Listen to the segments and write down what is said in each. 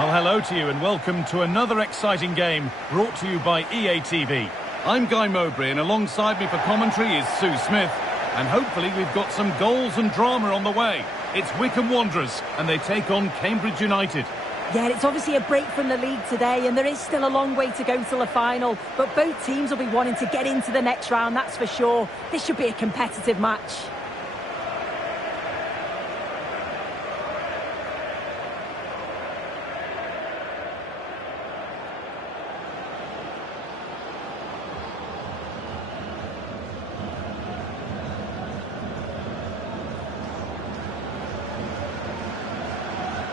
Well, hello to you and welcome to another exciting game brought to you by EA TV. I'm Guy Mowbray and alongside me for commentary is Sue Smith. And hopefully we've got some goals and drama on the way. It's Wycombe Wanderers and they take on Cambridge United. Yeah, it's obviously a break from the league today and there is still a long way to go till the final. But both teams will be wanting to get into the next round, that's for sure. This should be a competitive match.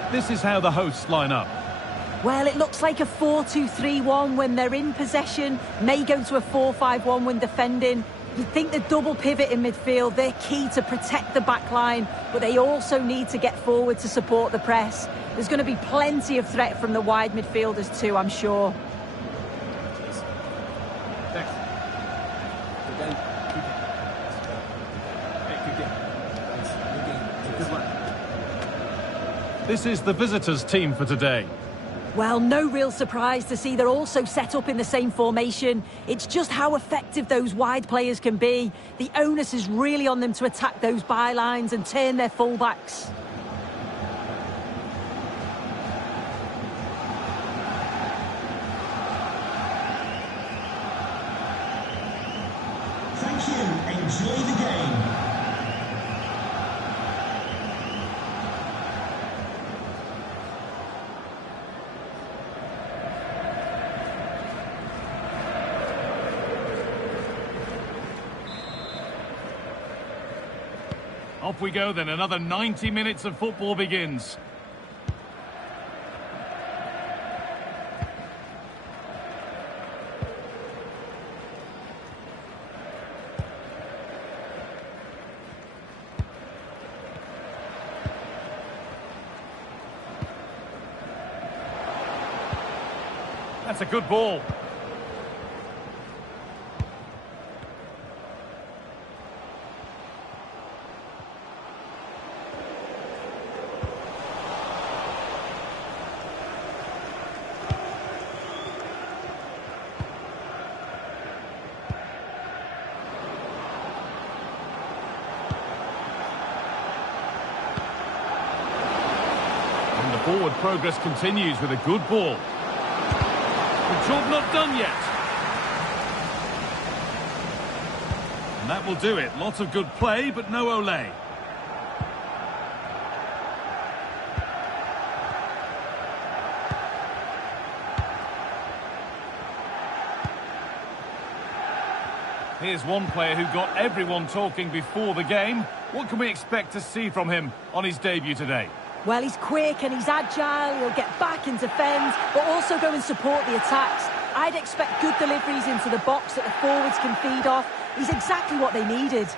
This is how the hosts line up. Well, it looks like a 4-2-3-1 when they're in possession. May go to a 4-5-1 when defending. You'd think the double pivot in midfield, they're key to protect the back line, but they also need to get forward to support the press. There's going to be plenty of threat from the wide midfielders too, I'm sure. This is the visitors' team for today. Well, no real surprise to see they're also set up in the same formation. It's just how effective those wide players can be. The onus is really on them to attack those bylines and turn their fullbacks. Thank you. Enjoy the game. Off we go then, another 90 minutes of football begins. That's a good ball. Forward progress continues with a good ball. The job not done yet. And that will do it. Lots of good play, but no Olé. Here's one player who got everyone talking before the game. What can we expect to see from him on his debut today? Well, he's quick and he's agile, he'll get back and defend, but also go and support the attacks. I'd expect good deliveries into the box that the forwards can feed off. He's exactly what they needed.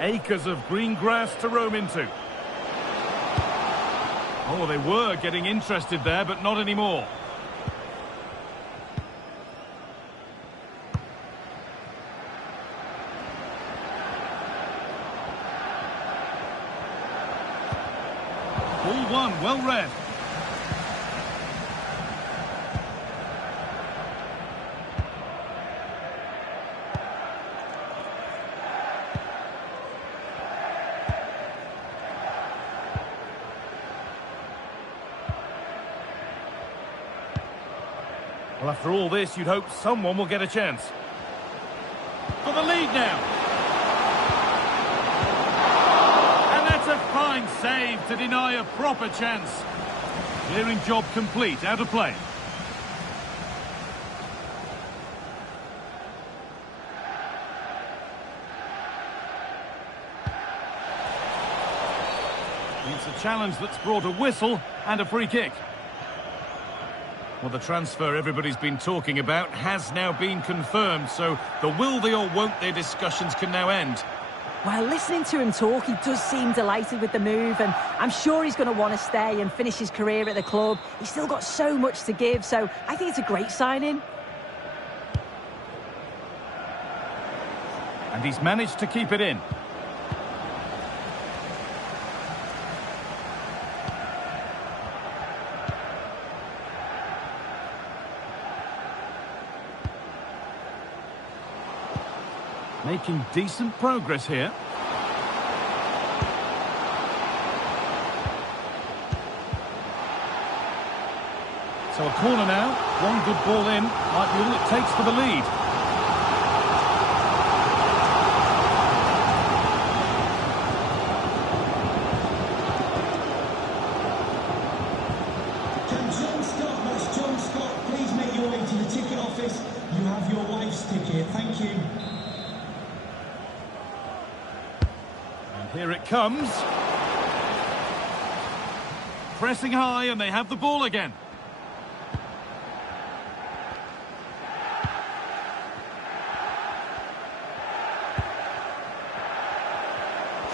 Acres of green grass to roam into. Oh, they were getting interested there, but not anymore. Ball one, well read. Well, after all this, you'd hope someone will get a chance. For the lead now. Fine save to deny a proper chance. Clearing job complete, out of play. It's a challenge that's brought a whistle and a free kick. Well, the transfer everybody's been talking about has now been confirmed, so the will they or won't they discussions can now end. Well, listening to him talk, he does seem delighted with the move, and I'm sure he's going to want to stay and finish his career at the club. He's still got so much to give, so I think it's a great signing. And he's managed to keep it in. Making decent progress here. So a corner now. One good ball in. Might be all it takes for the lead. Can John Scott, that's John Scott, please make your way to the ticket office. You have your wife's ticket. Thank you. And here it comes. Pressing high and they have the ball again.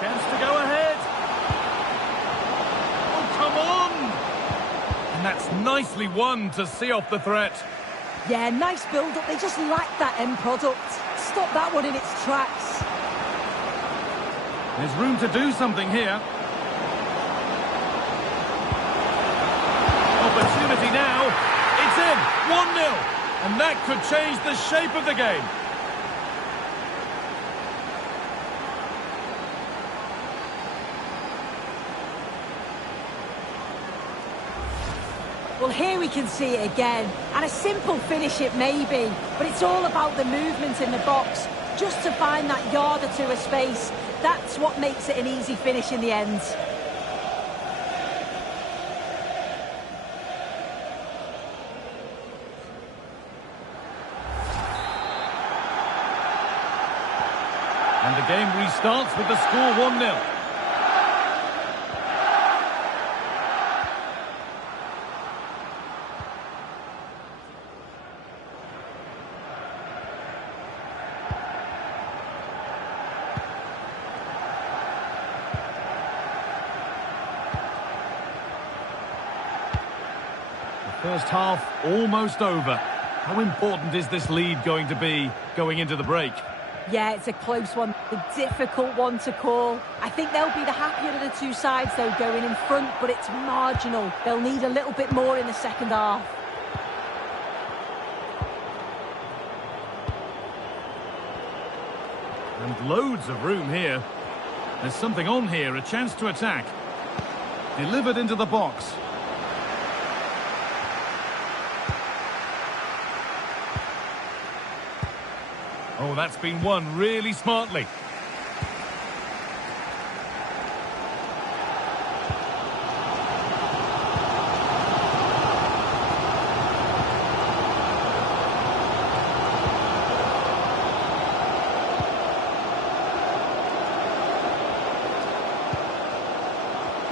Chance to go ahead. Oh, come on! And that's nicely won to see off the threat. Yeah, nice build-up. They just lack that end product. Stop that one in its tracks. There's room to do something here. Opportunity now. It's in. 1-0. And that could change the shape of the game. Well, here we can see it again. And a simple finish it may be, but it's all about the movement in the box. Just to find that yard or two of space. That's what makes it an easy finish in the end. And the game restarts with the score 1-0. First half almost over. How important is this lead going to be going into the break? Yeah, it's a close one, a difficult one to call. I think they'll be the happier of the two sides, though, going in front, but it's marginal. They'll need a little bit more in the second half. And loads of room here. There's something on here, a chance to attack. Delivered into the box. Oh, that's been won really smartly.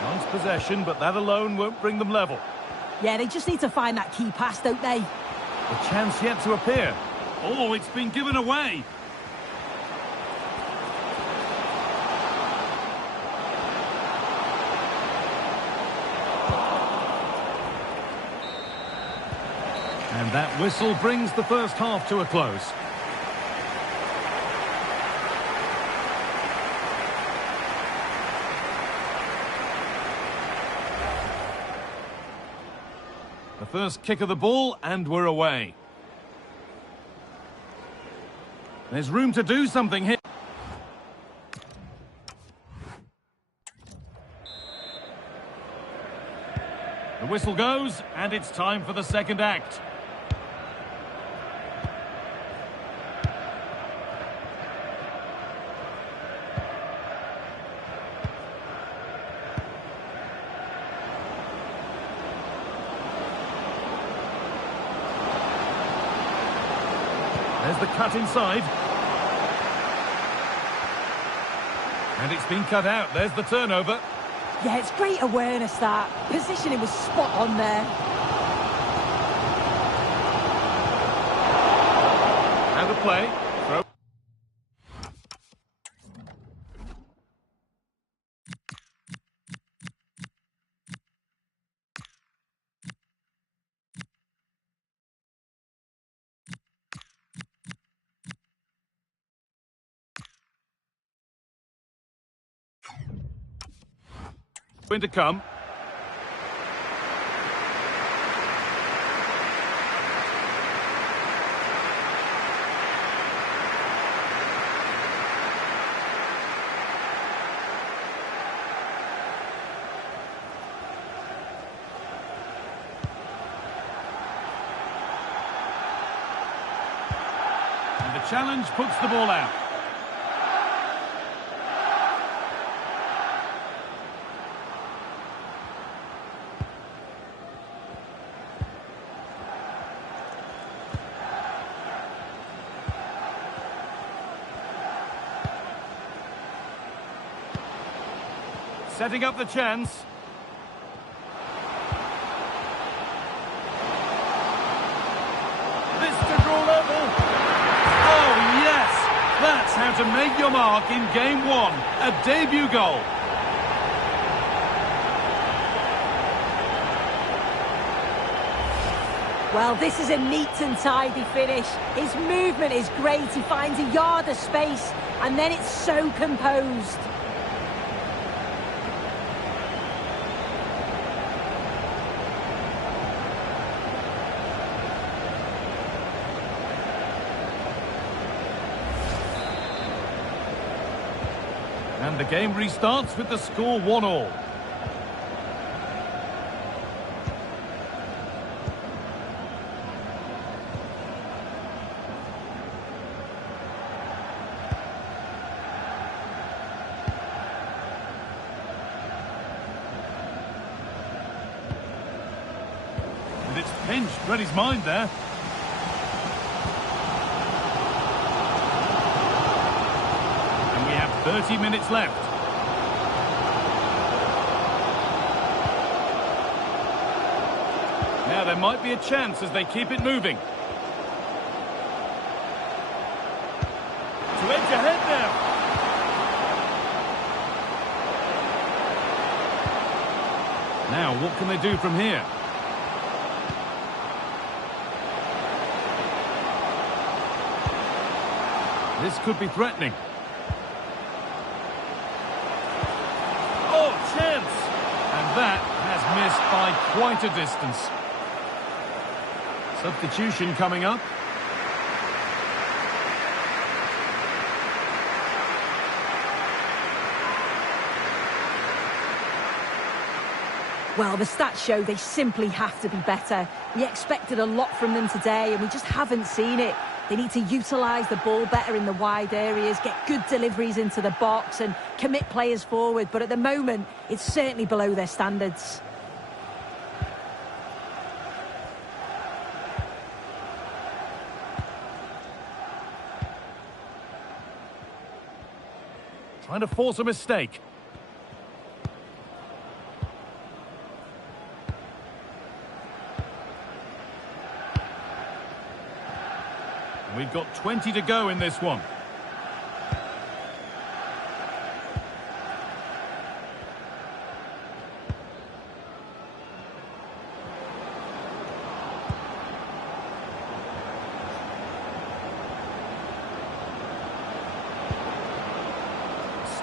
Nice possession, but that alone won't bring them level. Yeah, they just need to find that key pass, don't they? The chance yet to appear. Oh, it's been given away. And that whistle brings the first half to a close. The first kick of the ball, and we're away. There's room to do something here. The whistle goes, and it's time for the second act. There's the cut inside. And it's been cut out. There's the turnover. Yeah, it's great awareness, that. Positioning was spot on there. And a play. Throw. going to come. And the challenge puts the ball out. Setting up the chance. This to draw level. Oh, yes! That's how to make your mark in game one. A debut goal. Well, this is a neat and tidy finish. His movement is great. He finds a yard of space, and then it's so composed. And the game restarts with the score 1-1. And it's pinched, read his mind there. And we have 30 minutes left. Now there might be a chance as they keep it moving. To edge ahead now. Now, what can they do from here? This could be threatening. Oh, chance! And that has missed by quite a distance. Substitution coming up. Well, the stats show they simply have to be better. We expected a lot from them today, and we just haven't seen it. They need to utilise the ball better in the wide areas, get good deliveries into the box and commit players forward. But at the moment, it's certainly below their standards. Trying to force a mistake. We've got 20 to go in this one.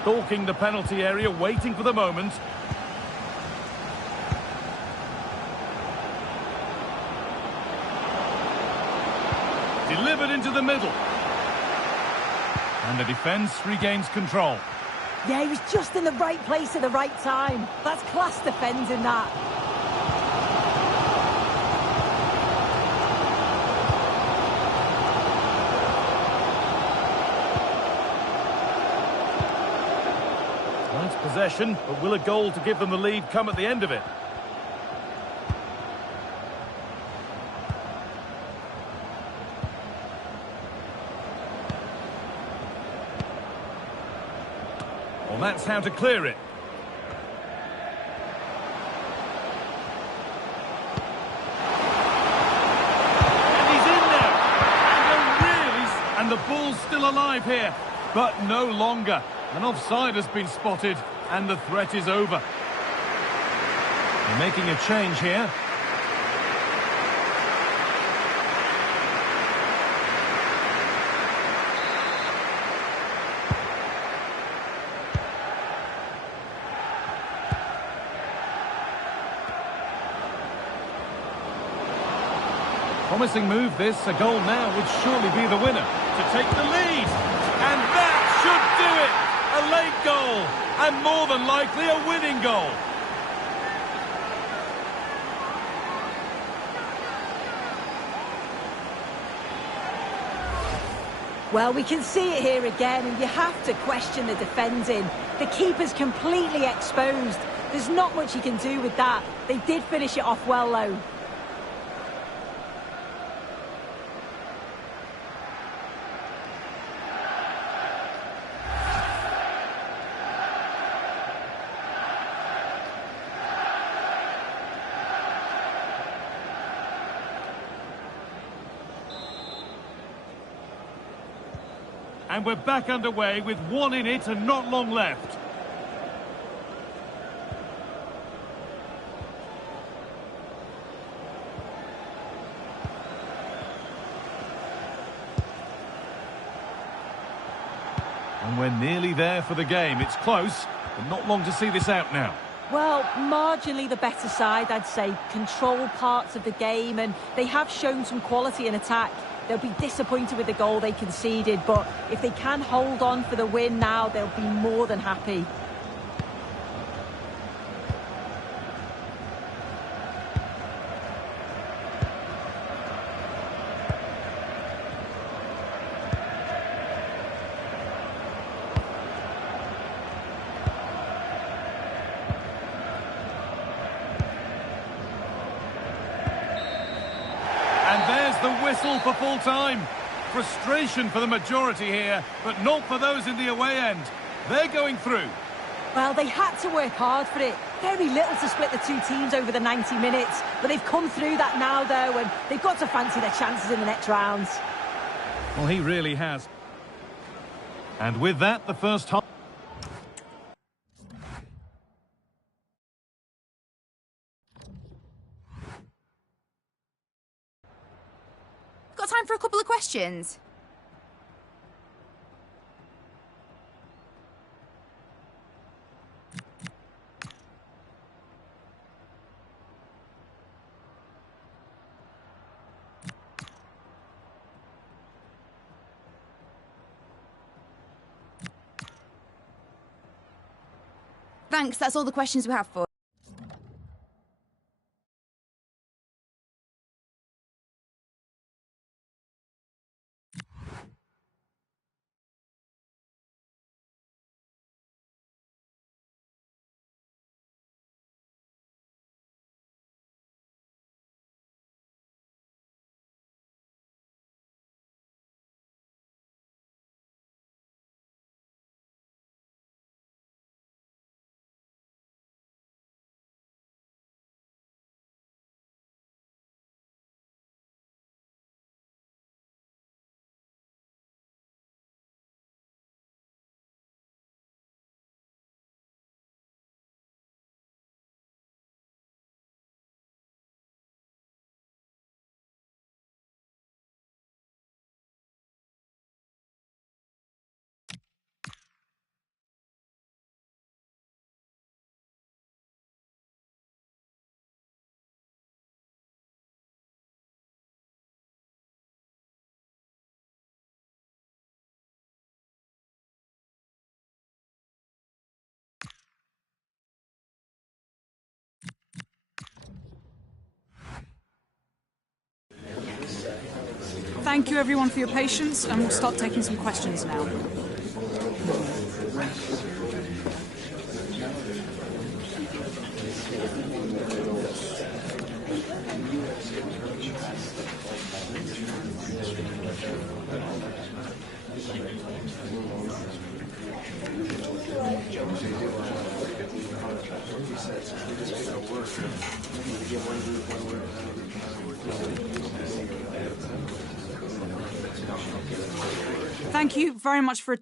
Stalking the penalty area, waiting for the moment. Delivered into the middle. And the defence regains control. Yeah, he was just in the right place at the right time. That's class defending, that. Nice possession, but will a goal to give them the lead come at the end of it? Well, that's how to clear it. And he's in there. And a release, and the ball's still alive here, but no longer. An offside has been spotted, and the threat is over. They're making a change here. Promising move this. A goal now would surely be the winner to take the lead. And that should do it! A late goal, and more than likely a winning goal. Well, we can see it here again, and you have to question the defending. The keeper's completely exposed. There's not much he can do with that. They did finish it off well, though. And we're back underway with one in it and not long left. And we're nearly there for the game. It's close, but not long to see this out now. Well, marginally the better side, I'd say. Control parts of the game, and they have shown some quality in attack. They'll be disappointed with the goal they conceded, but if they can hold on for the win now, they'll be more than happy. And there's the whistle for full time. Frustration for the majority here, but not for those in the away end. They're going through. Well, they had to work hard for it. Very little to split the two teams over the 90 minutes, but they've come through that now, though, and they've got to fancy their chances in the next rounds. Well, he really has. And with that, the first half. Got time for a couple of questions? Thanks, that's all the questions we have for. Thank you everyone for your patience, and we'll start taking some questions now. Thank you very much for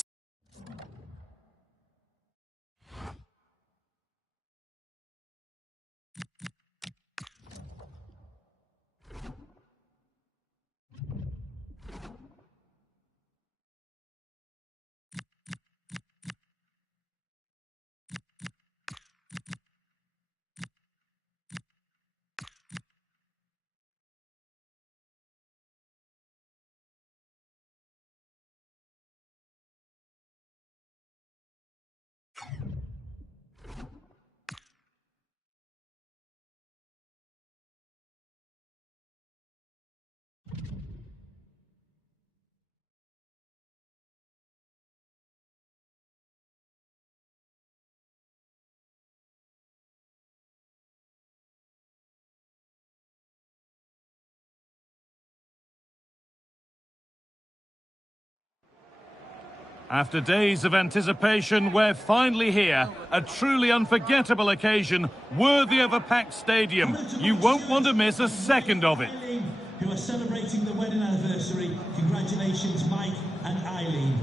After days of anticipation, we're finally here. A truly unforgettable occasion, worthy of a packed stadium. You won't want to miss a second of it. Who are celebrating the wedding anniversary. Congratulations, Mike and Eileen.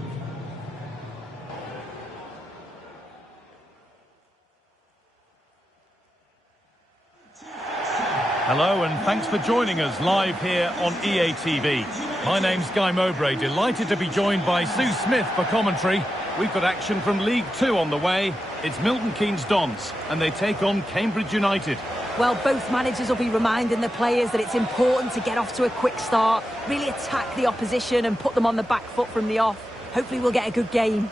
Hello and thanks for joining us live here on EA TV. My name's Guy Mowbray, delighted to be joined by Sue Smith for commentary. We've got action from League Two on the way. It's Milton Keynes Dons and they take on Cambridge United. Well, both managers will be reminding the players that it's important to get off to a quick start, really attack the opposition and put them on the back foot from the off. Hopefully we'll get a good game.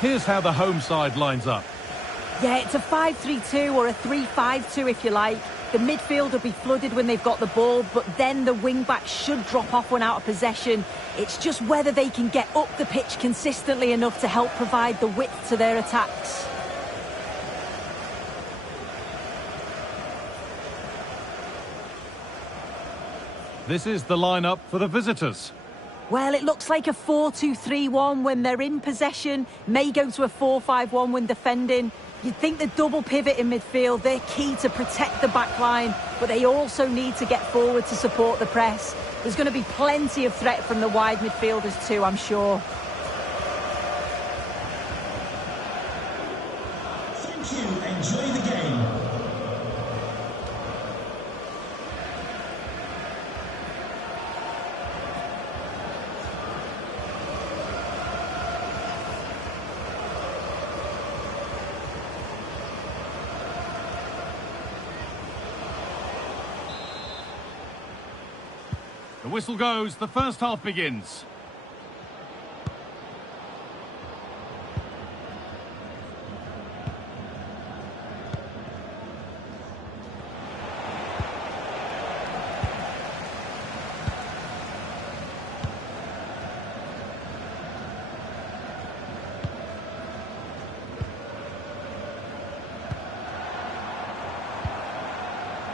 Here's how the home side lines up. Yeah, it's a 5-3-2 or a 3-5-2 if you like. The midfield will be flooded when they've got the ball, but then the wing-backs should drop off when out of possession. It's just whether they can get up the pitch consistently enough to help provide the width to their attacks. This is the lineup for the visitors. Well, it looks like a 4-2-3-1 when they're in possession, may go to a 4-5-1 when defending. You'd think the double pivot in midfield, they're key to protect the back line, but they also need to get forward to support the press. There's going to be plenty of threat from the wide midfielders too, I'm sure. Thank you. Enjoy the game. The whistle goes, the first half begins.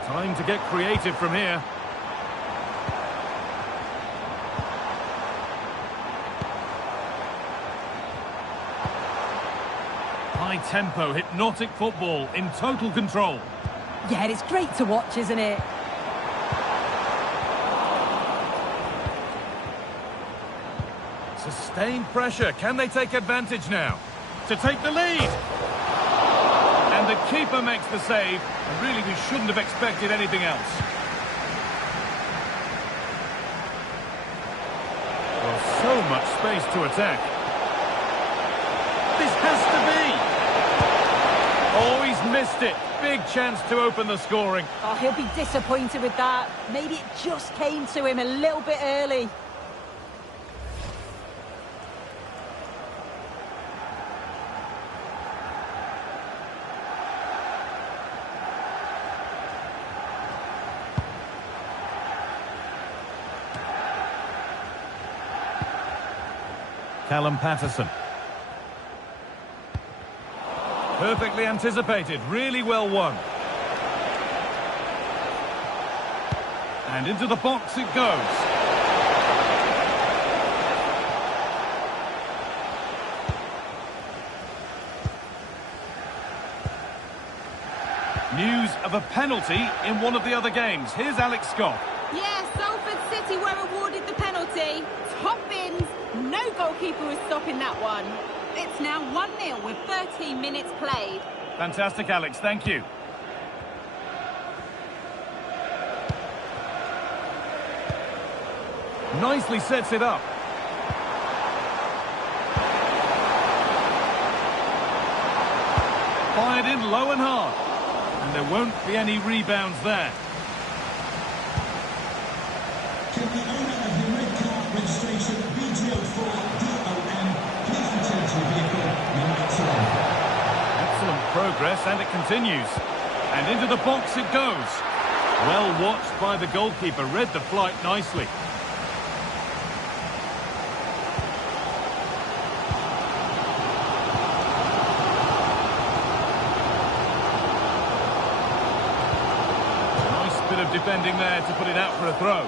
Time to get creative from here. High tempo, hypnotic football in total control. Yeah, it's great to watch, isn't it? Sustained pressure. Can they take advantage now? To take the lead. And the keeper makes the save. And really, we shouldn't have expected anything else. Well, so much space to attack. This has to be. Oh, he's missed it. Big chance to open the scoring. Oh, he'll be disappointed with that. Maybe it just came to him a little bit early. Callum Patterson. Perfectly anticipated, really well won. And into the box it goes. News of a penalty in one of the other games. Here's Alex Scott. Yeah, Salford City were awarded the penalty. Top bins. No goalkeeper was stopping that one. It's now 1-0 with 13 minutes played. Fantastic, Alex. Thank you. Nicely sets it up. Fired in low and hard. And there won't be any rebounds there. Can the owner of the red car registration BG04DOM please return to the vehicle number 2? Excellent Some progress, and it continues. And into the box it goes. Well watched by the goalkeeper, read the flight nicely. Nice bit of defending there to put it out for a throw.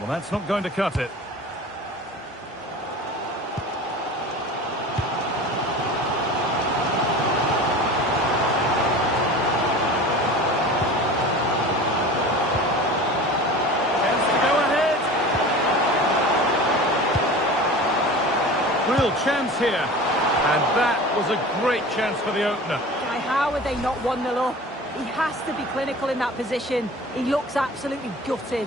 Well, that's not going to cut it. Chance to go ahead. Real chance here. And that was a great chance for the opener. Guy, how are they not 1-0 up? He has to be clinical in that position. He looks absolutely gutted.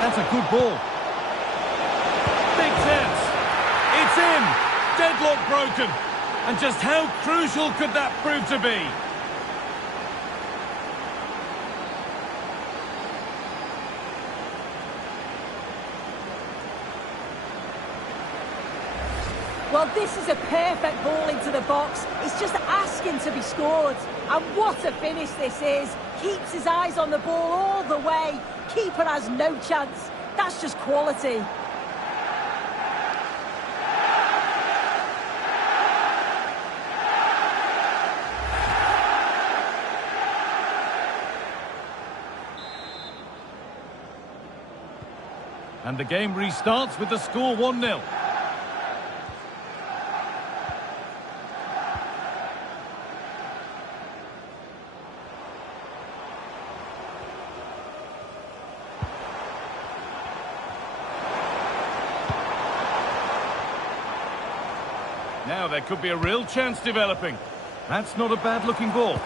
That's a good ball. Big chance. It's in. Deadlock broken. And just how crucial could that prove to be? Well, this is a perfect ball into the box. It's just asking to be scored. And what a finish this is. Keeps his eyes on the ball all the way. Keeper has no chance. That's just quality. And the game restarts with the score 1-0. Now there could be a real chance developing. That's not a bad-looking ball.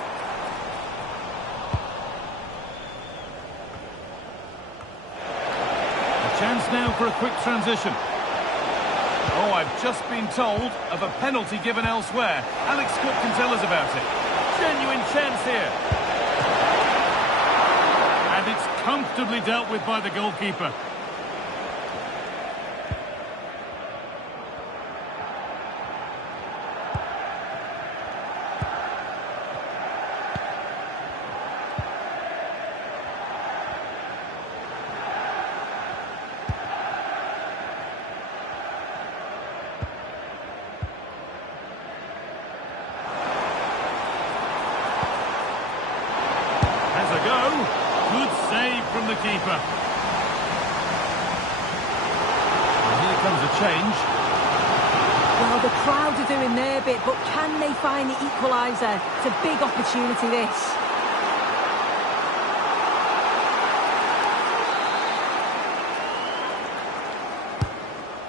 A chance now for a quick transition. Oh, I've just been told of a penalty given elsewhere. Alex Scott can tell us about it. Genuine chance here. And it's comfortably dealt with by the goalkeeper. A go. Good save from the keeper. And here comes a change. Well, the crowd are doing their bit, but can they find the equaliser? It's a big opportunity, this.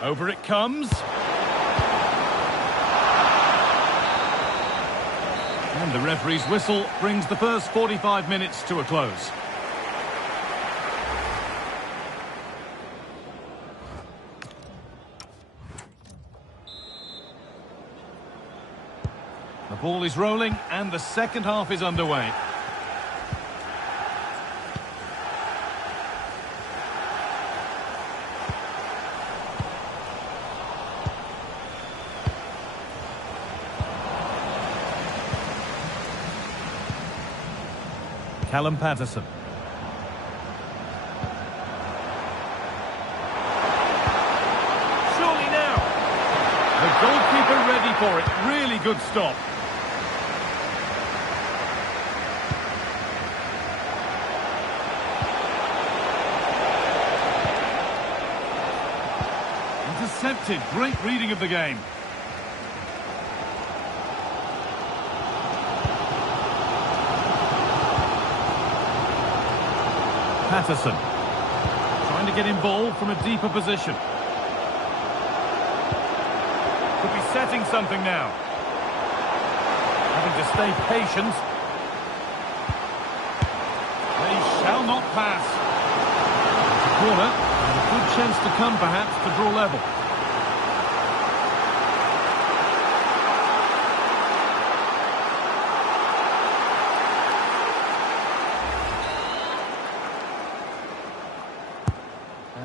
Over it comes. And the referee's whistle brings the first 45 minutes to a close. The ball is rolling and the second half is underway. Callum Patterson. for it. Really good stop. Intercepted. Great reading of the game. Patterson. Trying to get involved from a deeper position. Could be setting something now. Having to stay patient. They shall not pass. It's a corner, and a good chance to come perhaps to draw level.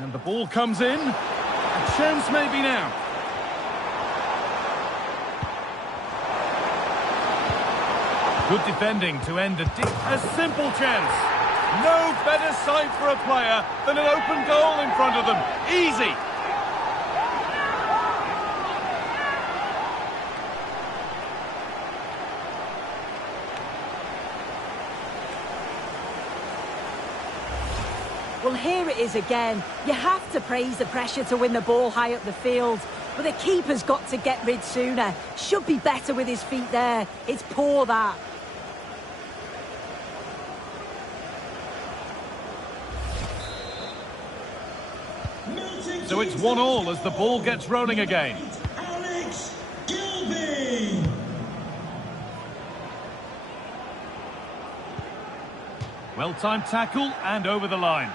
And the ball comes in. A chance maybe now. Good defending to end a simple chance. No better sight for a player than an open goal in front of them. Easy. Well, here it is again. You have to praise the pressure to win the ball high up the field. But the keeper's got to get rid sooner. Should be better with his feet there. It's poor, that. So it's 1-1 as the ball gets rolling again. Well-timed tackle and over the line.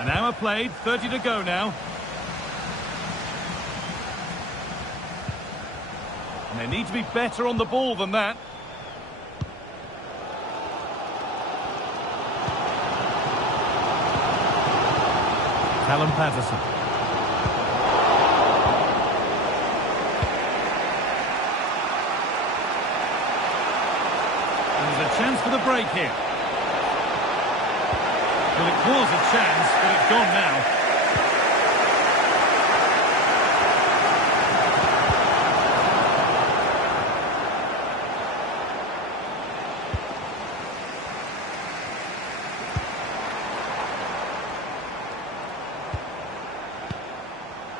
An hour played, 30 to go now. And they need to be better on the ball than that. Callum Patterson. And there's a chance for the break here. Well, it was a chance, but it's gone now.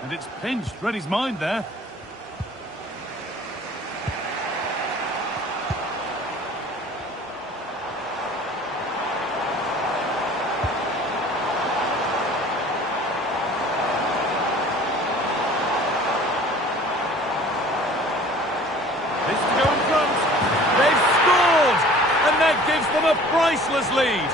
And it's pinched, read his mind there. This to go in front. They've scored! And that gives them a priceless lead.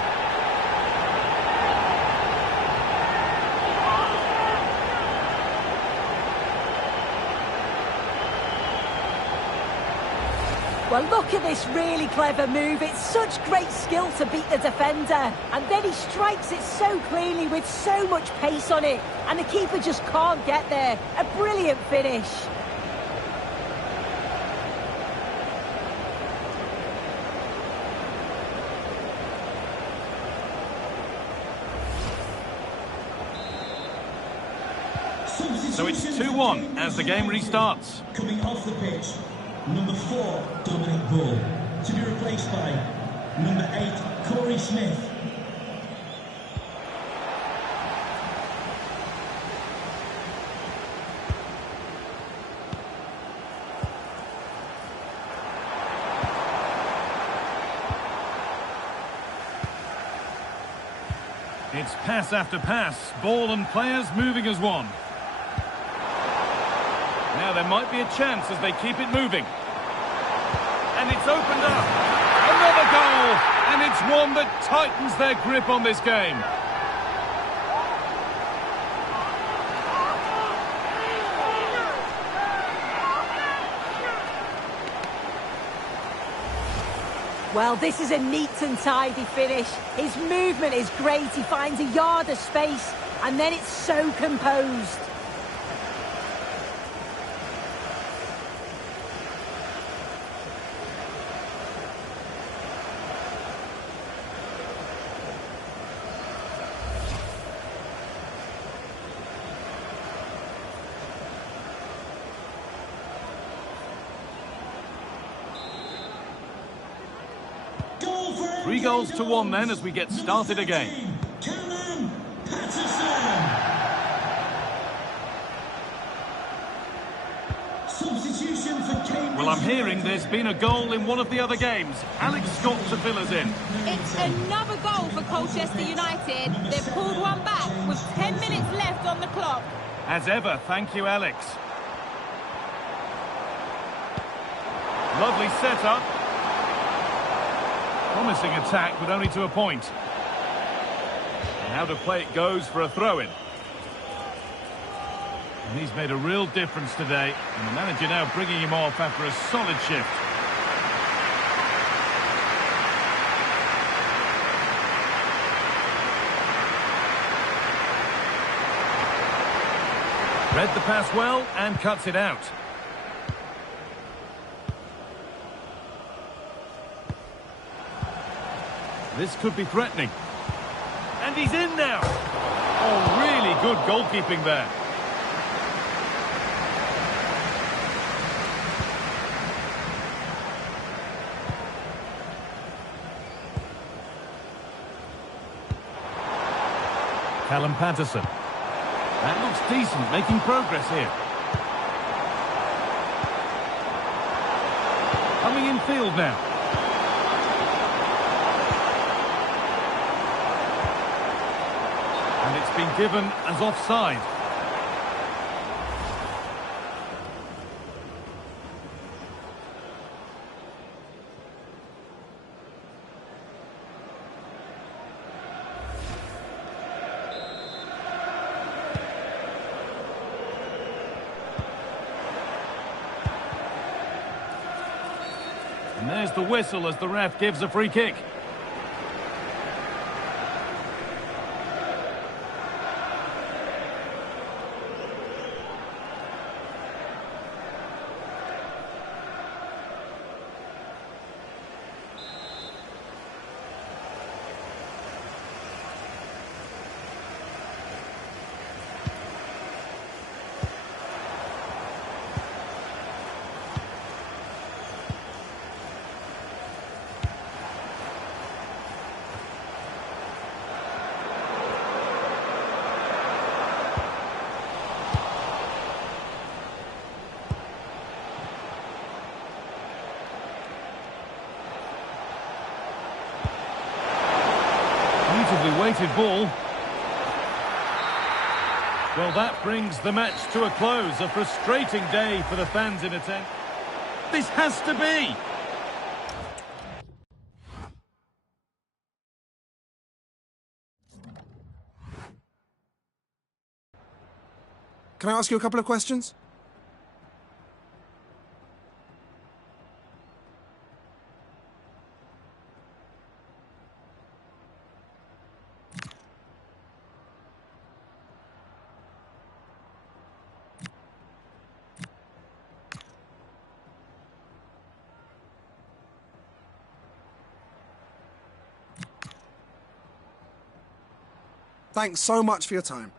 Well, look at this really clever move. It's such great skill to beat the defender. And then he strikes it so cleanly with so much pace on it. And the keeper just can't get there. A brilliant finish. So it's 2-1 as the game restarts. Coming off the pitch, number 4, Dominic Bull, to be replaced by number 8, Corey Smith. It's pass after pass, ball and players moving as one. Now there might be a chance as they keep it moving. And it's opened up. Another goal! And it's one that tightens their grip on this game. Well, this is a neat and tidy finish. His movement is great. He finds a yard of space, and then it's so composed. 3-1 then as we get started again. Substitution for Cambridge. Well, I'm hearing there's been a goal in one of the other games. Alex Scott to fill us in. It's another goal for Colchester United. They've pulled one back with 10 minutes left on the clock. As ever, thank you, Alex. Lovely setup. Promising attack, but only to a point. And how to play it goes for a throw-in. And he's made a real difference today. And the manager now bringing him off after a solid shift. Read the pass well and cuts it out. This could be threatening. And he's in now. Oh, really good goalkeeping there. Callum Patterson. That looks decent, making progress here. Coming in field now. And it's been given as offside. And there's the whistle as the ref gives a free kick. Beautifully weighted ball. Well, that brings the match to a close. A frustrating day for the fans in attendance. This has to be. Can I ask you a couple of questions? Thanks so much for your time.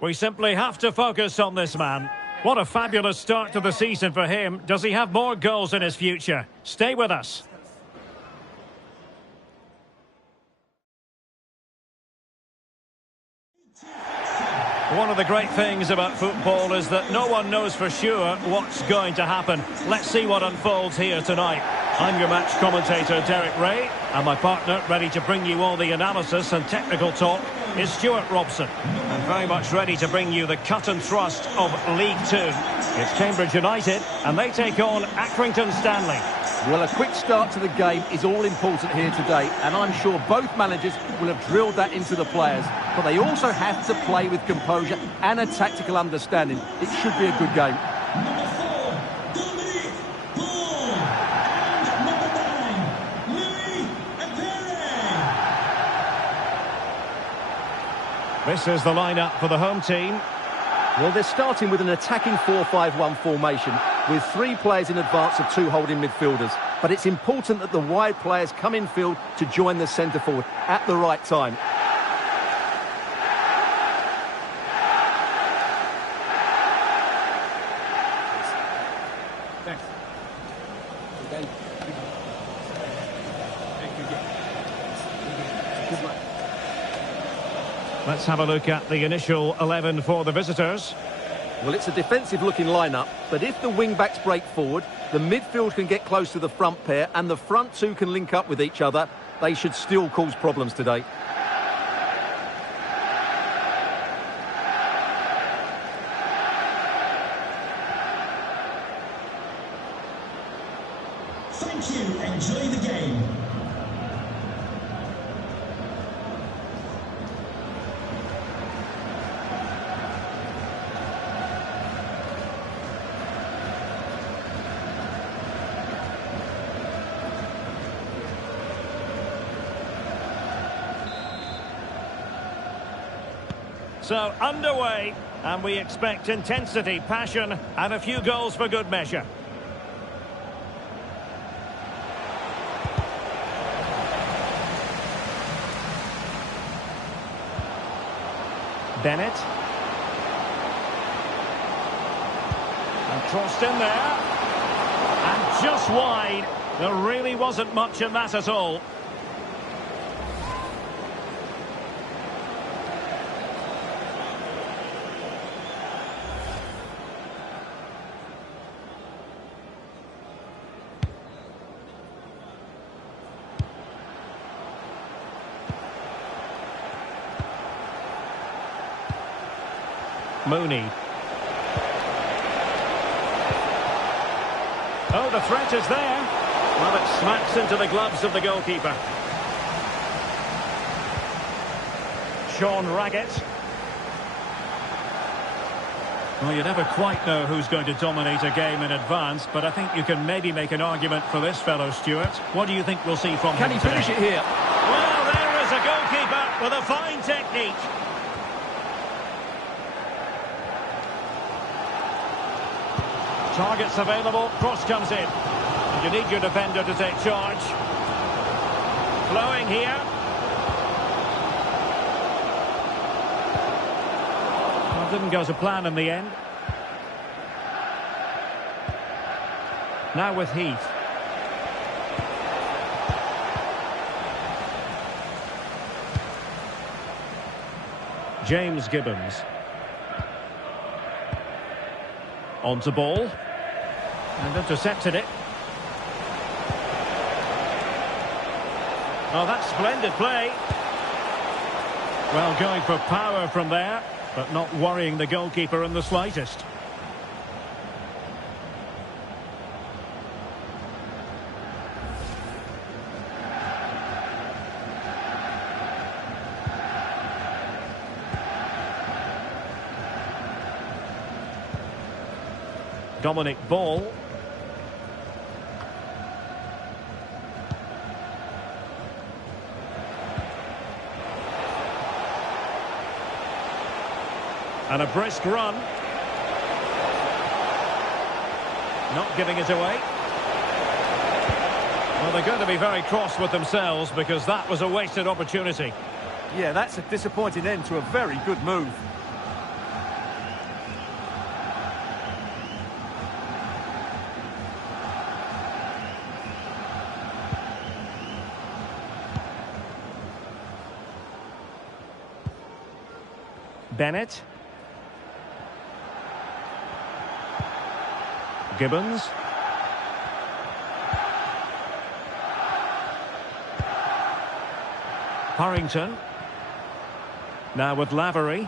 We simply have to focus on this man. What a fabulous start to the season for him. Does he have more goals in his future? Stay with us. One of the great things about football is that no one knows for sure what's going to happen. Let's see what unfolds here tonight. I'm your match commentator, Derek Ray, and my partner, ready to bring you all the analysis and technical talk, is Stuart Robson. And very much ready to bring you the cut and thrust of League Two. It's Cambridge United, and they take on Accrington Stanley. Well, a quick start to the game is all important here today, and I'm sure both managers will have drilled that into the players. But they also have to play with composure and a tactical understanding. It should be a good game. Number 4, Dominic Ball. And number 9, Louis Apere. This is the lineup for the home team. Well, they're starting with an attacking 4-5-1 formation with 3 players in advance of 2 holding midfielders. But it's important that the wide players come in field to join the centre forward at the right time. Let's have a look at the initial 11 for the visitors. Well, it's a defensive-looking lineup, but if the wing-backs break forward, the midfield can get close to the front pair, and the front two can link up with each other. They should still cause problems today. Thank you. Enjoy the game. So, underway, and we expect intensity, passion, and a few goals for good measure. Bennett. And crossed in there. And just wide. There really wasn't much in that at all. Mooney. Oh, the threat is there. Well, it smacks into the gloves of the goalkeeper. Sean Raggett. Well, you never quite know who's going to dominate a game in advance, but I think you can maybe make an argument for this fellow, Stuart. What do you think we'll see from him Can he finish it here? Well, there is a goalkeeper with a fine technique. Targets available, cross comes in. And you need your defender to take charge. Flowing here. Well, didn't go to plan in the end. Now with Heath. James Gibbons. On to ball. And intercepted it. Oh, that's splendid play. Well, going for power from there, but not worrying the goalkeeper in the slightest. Dominic Ball. And a brisk run. Not giving it away. Well, they're going to be very cross with themselves because that was a wasted opportunity. Yeah, that's a disappointing end to a very good move. Bennett. Gibbons. Harrington. Now with Lavery.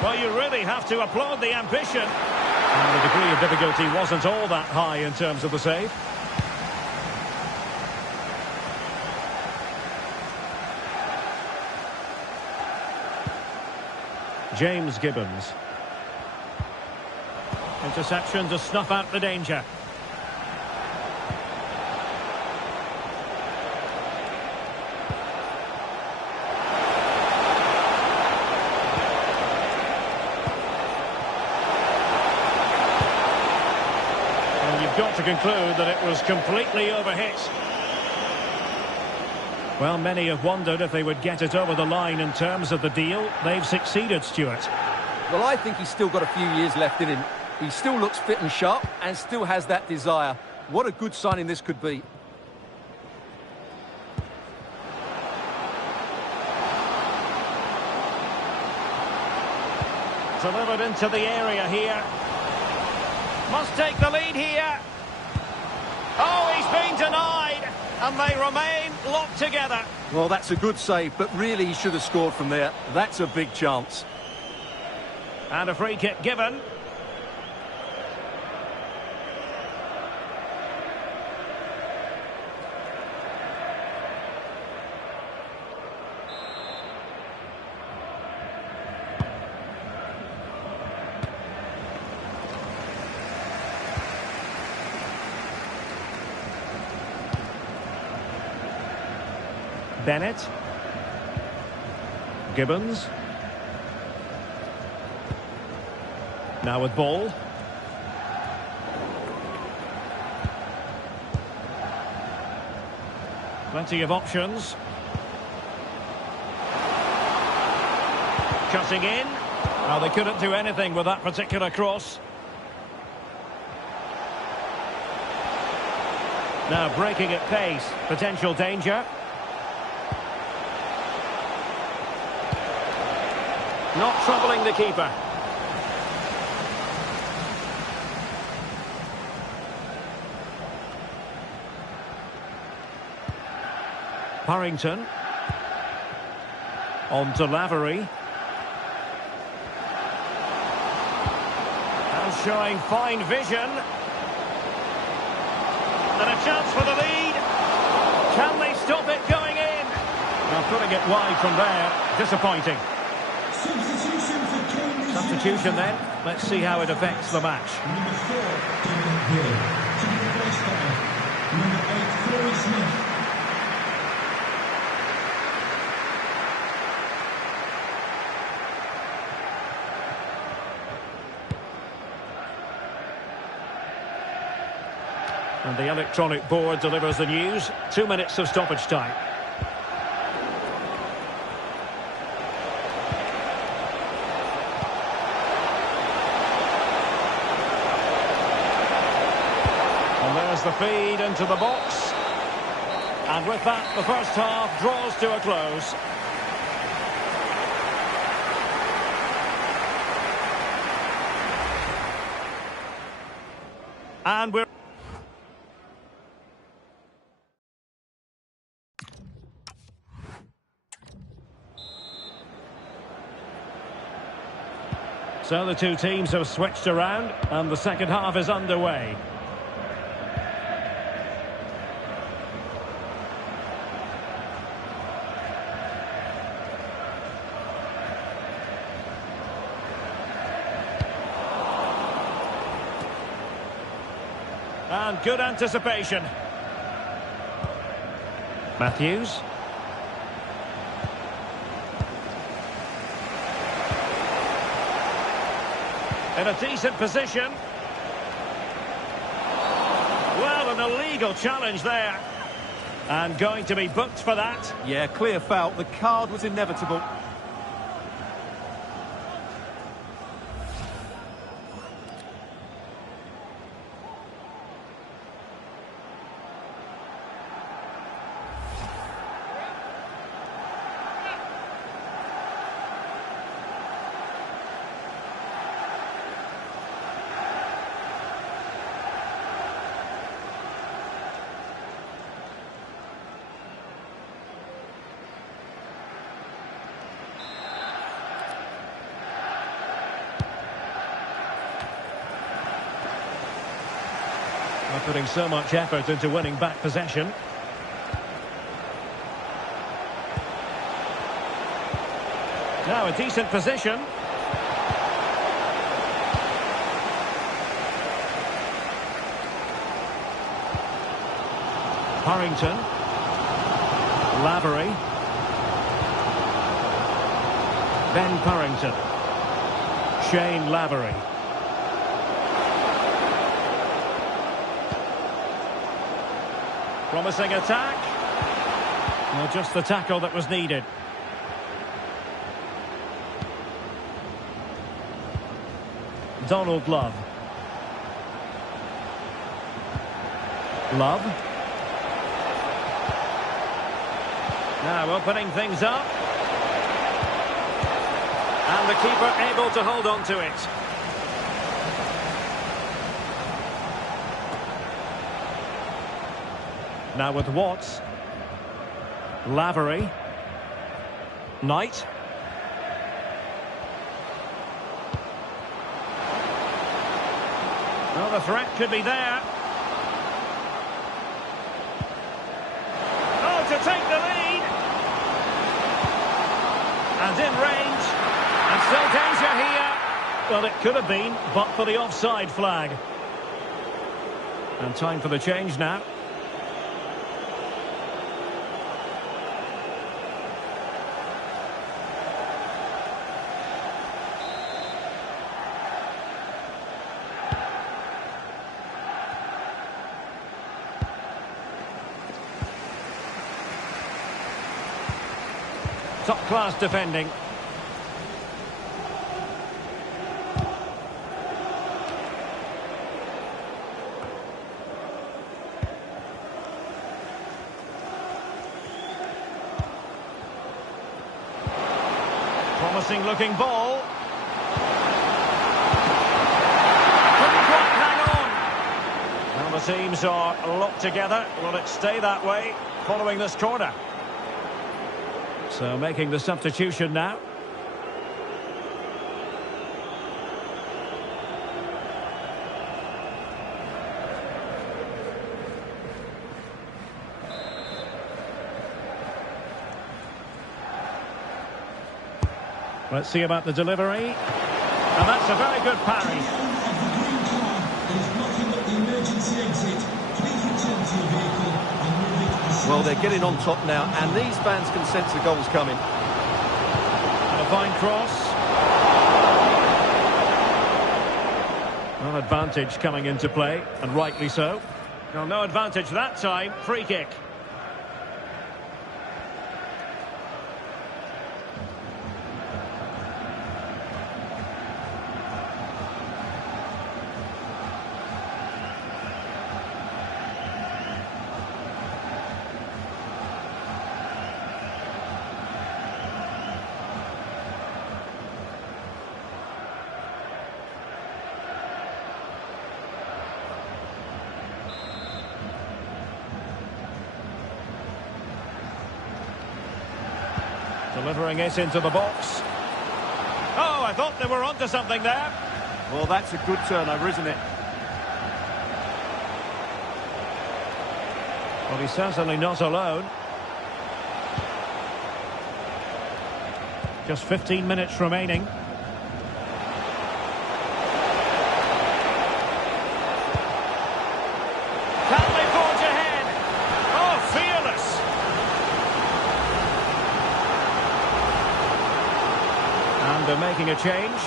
Well, you really have to applaud the ambition. And the degree of difficulty wasn't all that high in terms of the save. James Gibbons. Interception to snuff out the danger. Got to conclude that it was completely overhit. Well, many have wondered if they would get it over the line in terms of the deal. They've succeeded, Stuart. Well, I think he's still got a few years left in him. He still looks fit and sharp and still has that desire. What a good signing this could be. Delivered into the area here. Must take the lead here. Oh, he's been denied. And they remain locked together. Well, that's a good save, but really he should have scored from there. That's a big chance. And a free kick given. Bennett. Gibbons. Now with ball. Plenty of options. Cutting in. Well, they couldn't do anything with that particular cross. Now breaking at pace. Potential danger. Not troubling the keeper. Harrington. On to Lavery. And showing fine vision. And a chance for the lead. Can they stop it going in? Well, putting it wide from there. Disappointing. Substitution then. Let's see how it affects the match. Number 4, Dominic Hill. To be replaced by number 8, Corey Smith. And the electronic board delivers the news. 2 minutes of stoppage time. And there's the feed into the box. And with that, the first half draws to a close. And we're... So the two teams have switched around and the second half is underway. And good anticipation. Matthews. In a decent position. Well, an illegal challenge there. And going to be booked for that. Yeah, clear foul. The card was inevitable. They're putting so much effort into winning back possession. Now a decent position. Harrington. Lavery. Ben Purrington. Shane Lavery. Promising attack. Well, just the tackle that was needed. Donald Love. Love. Now opening things up. And the keeper able to hold on to it. Now with Watts. Lavery. Knight. Well, the threat could be there. Oh, to take the lead. And in range. And still danger here. Well, it could have been, but for the offside flag. And time for the change now. Top-class defending. Promising looking ball. Couldn't quite hang on. Now the teams are locked together. Will it stay that way following this corner? So making the substitution now. Let's see about the delivery. And that's a very good parry. Well, they're getting on top now, and these fans can sense the goals coming. And a fine cross. Well, advantage coming into play, and rightly so. Well, no advantage that time. Free kick. Delivering it into the box. Oh, I thought they were onto something there. Well, that's a good turnover, isn't it? Well, he's certainly not alone. Just 15 minutes remaining. Can they forge ahead? Oh, fearless. And they're making a change.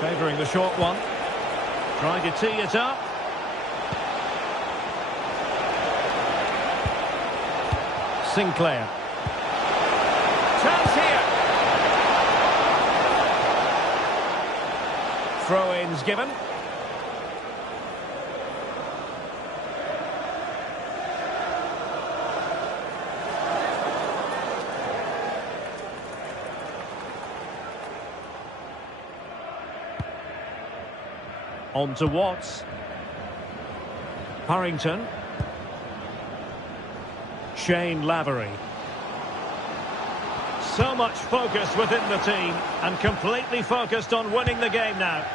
Favouring the short one. Trying to tee it up. Sinclair. Chance here. Throw-ins given. On to Watts. Purrington. Shane Lavery. So much focus within the team and completely focused on winning the game now.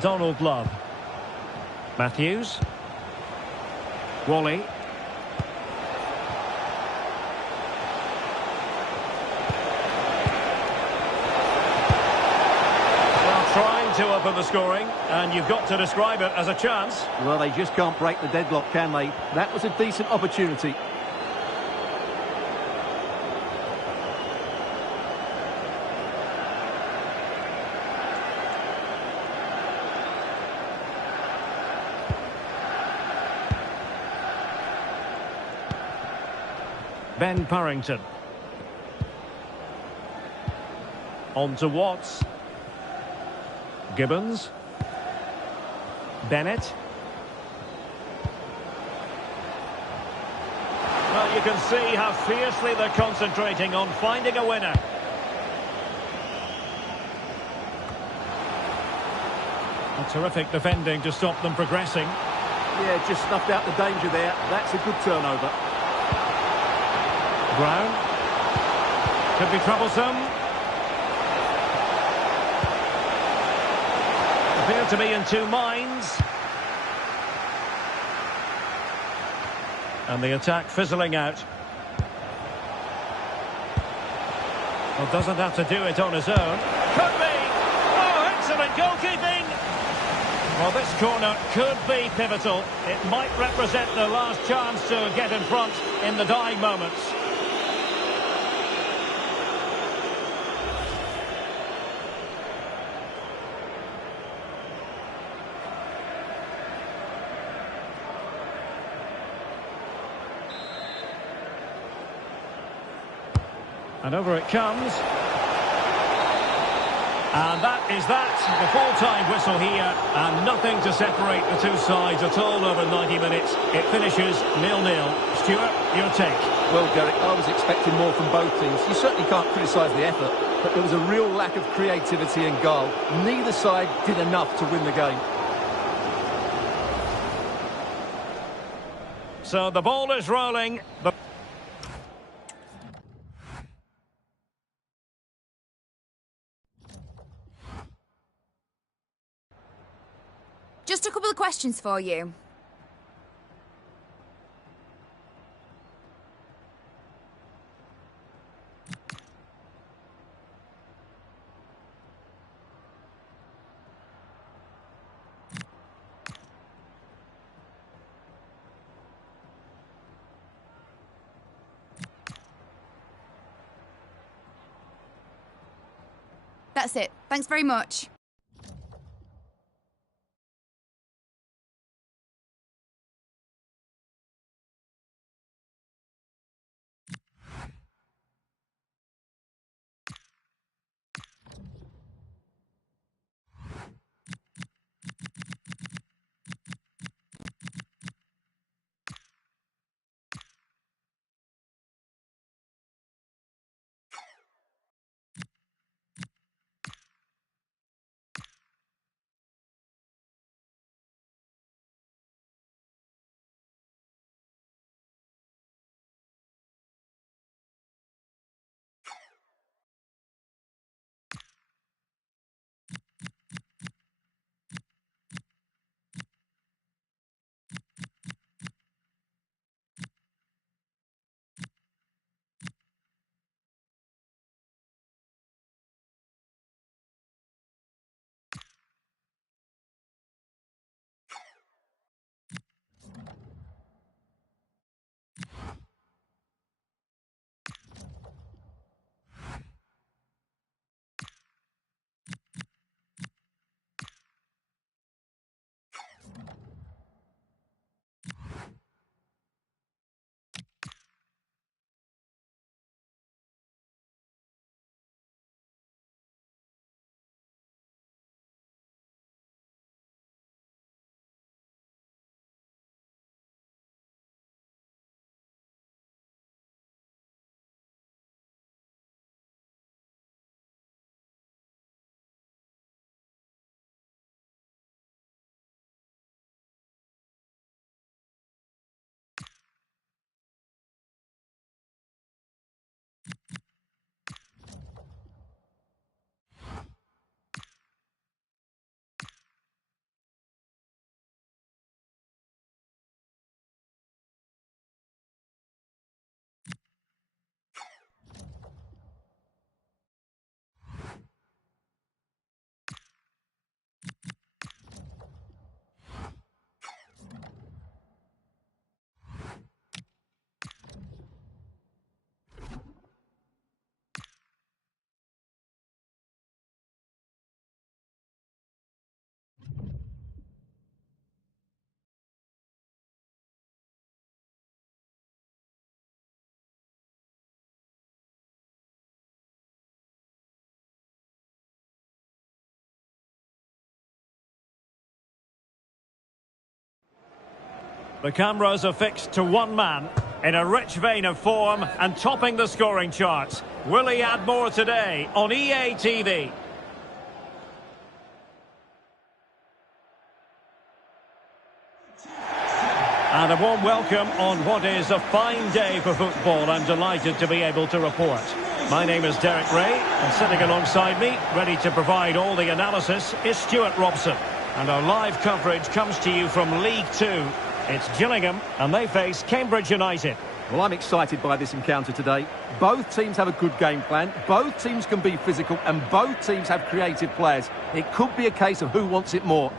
Donald Love. Matthews. Wally. Well, trying to open the scoring, and you've got to describe it as a chance. Well, they just can't break the deadlock, can they? That was a decent opportunity. Ben Purrington. On to Watts. Gibbons. Bennett. Well, you can see how fiercely they're concentrating on finding a winner. A terrific defending to stop them progressing. Yeah, just snuffed out the danger there. That's a good turnover. Brown. Could be troublesome. Appear to be in two minds. And the attack fizzling out. Well, doesn't have to do it on his own. Could be! Oh, excellent goalkeeping! Well, this corner could be pivotal. It might represent the last chance to get in front in the dying moments. And over it comes. And that is that. The full-time whistle here. And nothing to separate the two sides at all over 90 minutes. It finishes 0-0. Stuart, your take. Well, Derek, I was expecting more from both teams. You certainly can't criticise the effort, but there was a real lack of creativity and guile. Neither side did enough to win the game. So the ball is rolling. Just a couple of questions for you. That's it. Thanks very much. The cameras are fixed to one man in a rich vein of form and topping the scoring charts. Will he add more today on EA TV? And a warm welcome on what is a fine day for football. I'm delighted to be able to report. My name is Derek Ray, and sitting alongside me, ready to provide all the analysis, is Stuart Robson. And our live coverage comes to you from League Two. It's Gillingham, and they face Cambridge United. Well, I'm excited by this encounter today. Both teams have a good game plan, both teams can be physical, and both teams have creative players. It could be a case of who wants it more.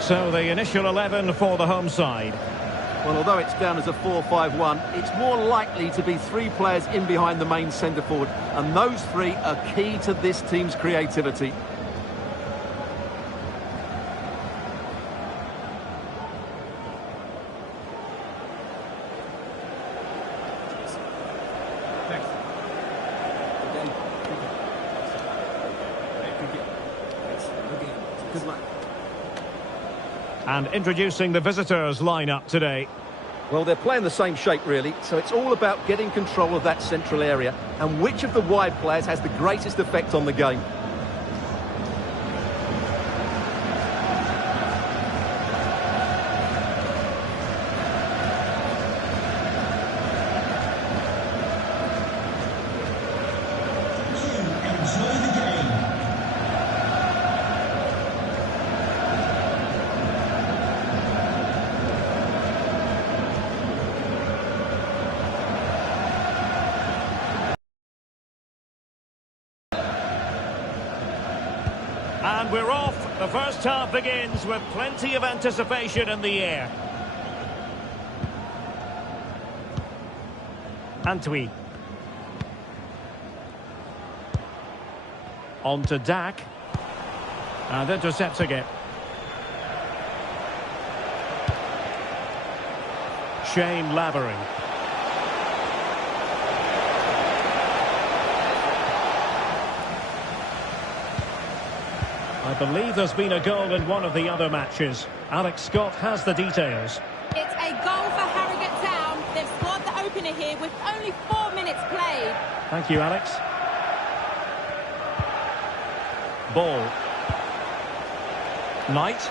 So the initial 11 for the home side. Well, although it's down as a 4-5-1, it's more likely to be three players in behind the main centre forward, and those three are key to this team's creativity. Good luck. And introducing the visitors lineup today. Well, they're playing the same shape, really, so it's all about getting control of that central area and which of the wide players has the greatest effect on the game. Enjoy the game. And we're off. The first half begins with plenty of anticipation in the air. Antwi. On to Dak. And intercepts again. Shane Lavery. I believe there's been a goal in one of the other matches. Alex Scott has the details. It's a goal for Harrogate Town. They've scored the opener here with only 4 minutes played. Thank you, Alex. Ball. Knight.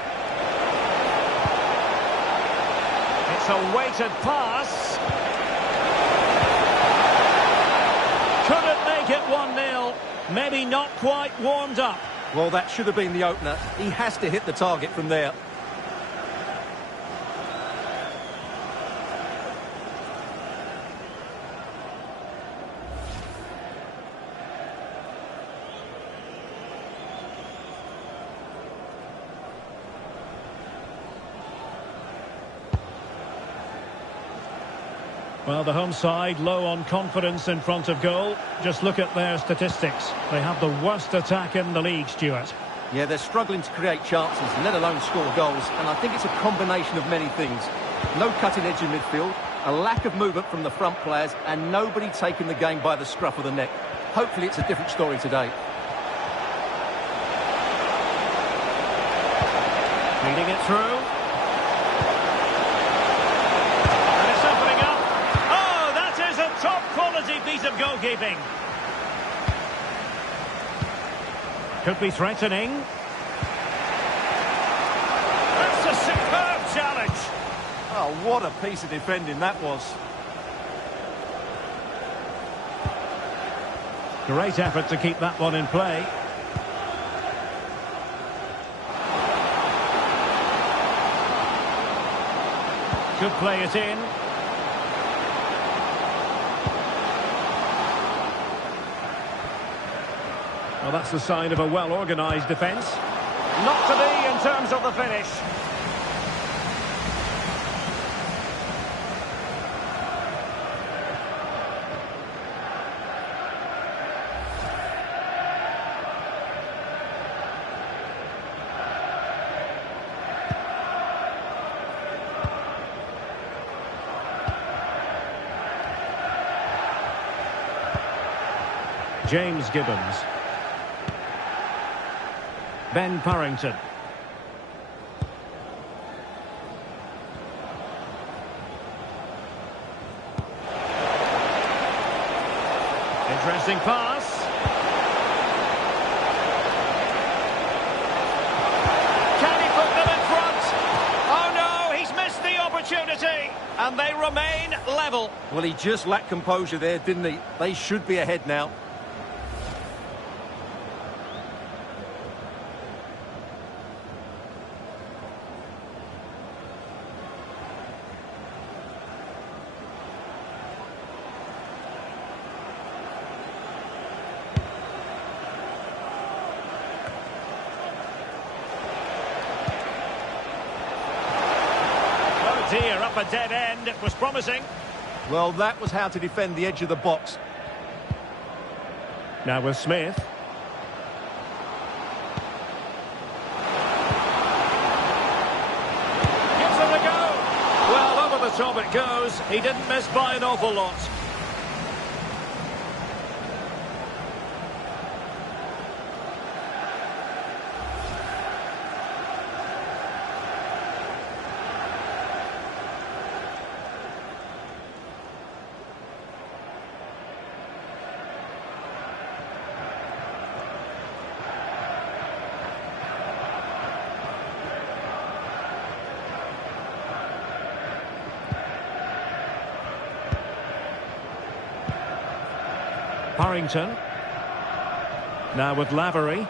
It's a weighted pass. Couldn't make it 1-0. Maybe not quite warmed up. Well, that should have been the opener. He has to hit the target from there. Well, the home side low on confidence in front of goal. Just look at their statistics. They have the worst attack in the league, Stuart. Yeah, they're struggling to create chances, let alone score goals. And I think it's a combination of many things. No cutting edge in midfield, a lack of movement from the front players, and nobody taking the game by the scruff of the neck. Hopefully it's a different story today. Feeding it through. And it's opening up. Oh, that is a top-quality piece of goalkeeping. Could be threatening. That's a superb challenge. Oh, what a piece of defending that was. Great effort to keep that one in play. Could play it in. Well, that's the sign of a well-organised defence. Not to be in terms of the finish. James Gibbons. Ben Purrington. Interesting pass. Can he put them in front? Oh no, he's missed the opportunity. And they remain level. Well, he just lacked composure there, didn't he? They should be ahead now. Dear, up a dead end. It was promising. Well, that was how to defend the edge of the box. Now with Smith. Gives it a go. Well, over the top it goes. He didn't miss by an awful lot. Purrington. Now with Lavery. Can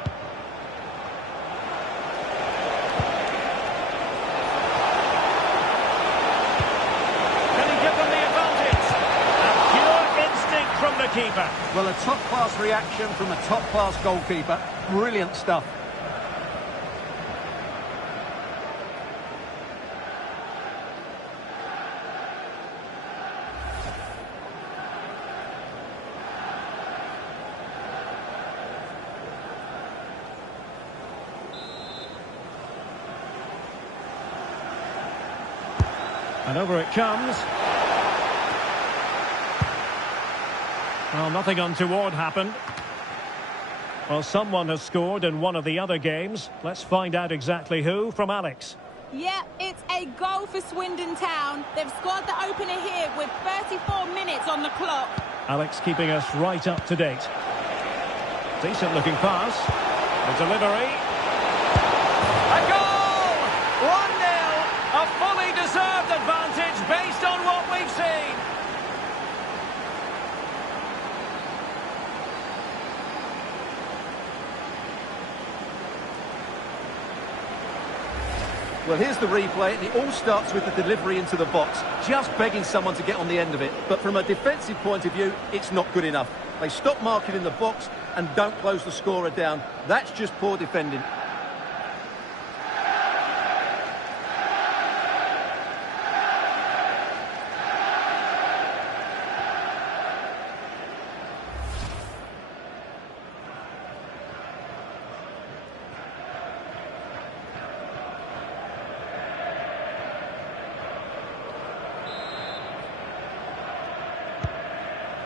he give them the advantage? A pure instinct from the keeper. Well, a top-class reaction from a top-class goalkeeper. Brilliant stuff. And over it comes. Well, nothing untoward happened. Well, someone has scored in one of the other games. Let's find out exactly who from Alex. Yeah, it's a goal for Swindon Town. They've scored the opener here with 34 minutes on the clock. Alex keeping us right up to date. Decent looking pass. The delivery. A goal! 1-0. A fully deserved advantage based on what we've seen. Well, here's the replay, and it all starts with the delivery into the box, just begging someone to get on the end of it. But from a defensive point of view, it's not good enough. They stop marking in the box and don't close the scorer down. That's just poor defending.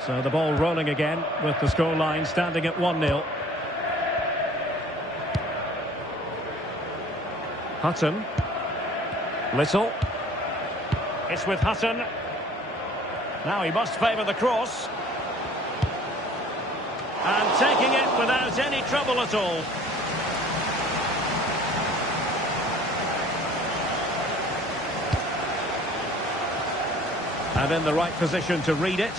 So the ball rolling again with the scoreline standing at 1-0. Hutton. Little. It's with Hutton. Now he must favour the cross. And taking it without any trouble at all. And in the right position to read it.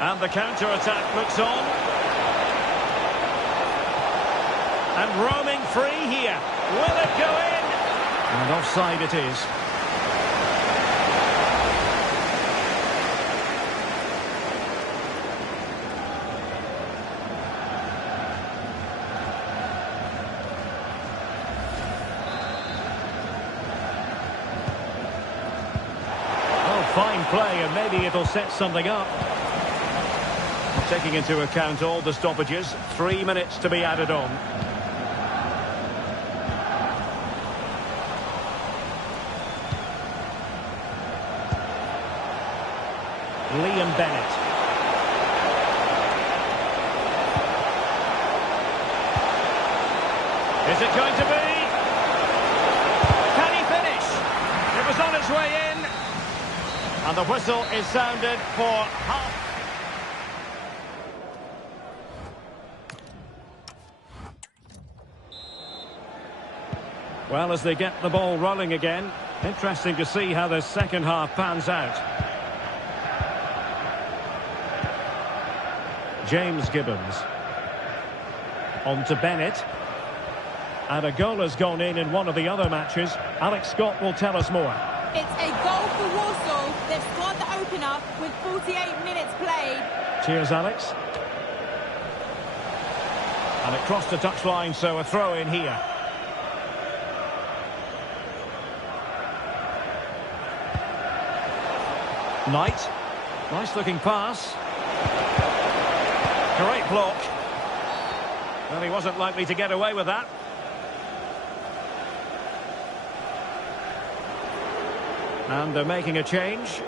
And the counter-attack looks on. And roaming free here. Will it go in? And offside it is. Oh, fine play, and maybe it'll set something up. Taking into account all the stoppages, 3 minutes to be added on. Liam Bennett. Is it going to be? Can he finish? It was on its way in. And the whistle is sounded for half. Well, as they get the ball rolling again, interesting to see how the second half pans out. James Gibbons. On to Bennett. And a goal has gone in one of the other matches. Alex Scott will tell us more. It's a goal for Warsaw. They've scored the opener with 48 minutes played. Cheers, Alex. And it crossed the touchline, so a throw in here. Knight. Nice looking pass. Great block. Well, he wasn't likely to get away with that. And they're making a change.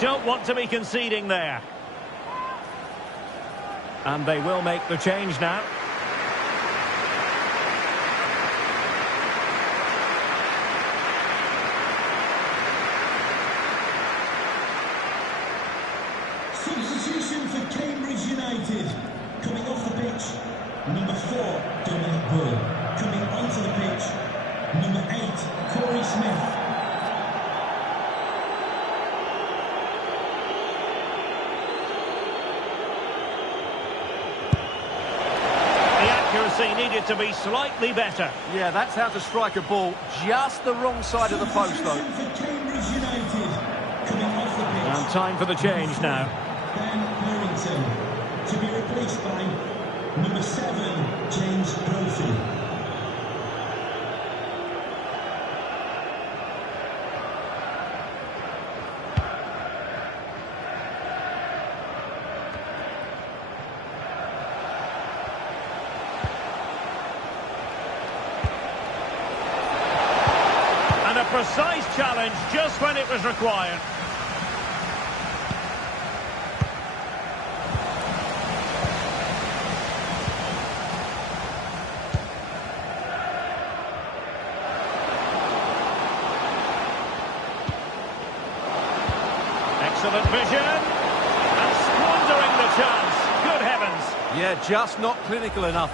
Don't want to be conceding there. And they will make the change now. Substitution for Cambridge United. Coming off the pitch, number 4, Dominic Bull. Coming onto the pitch, number 8, Corey Smith. Needed to be slightly better. Yeah, that's how to strike a ball. Just the wrong side of the post, though. And time for the change now. Ben Harrington to be replaced by number 7, James Brophy. Precise challenge just when it was required. Excellent vision and squandering the chance. Good heavens. Yeah, just not clinical enough.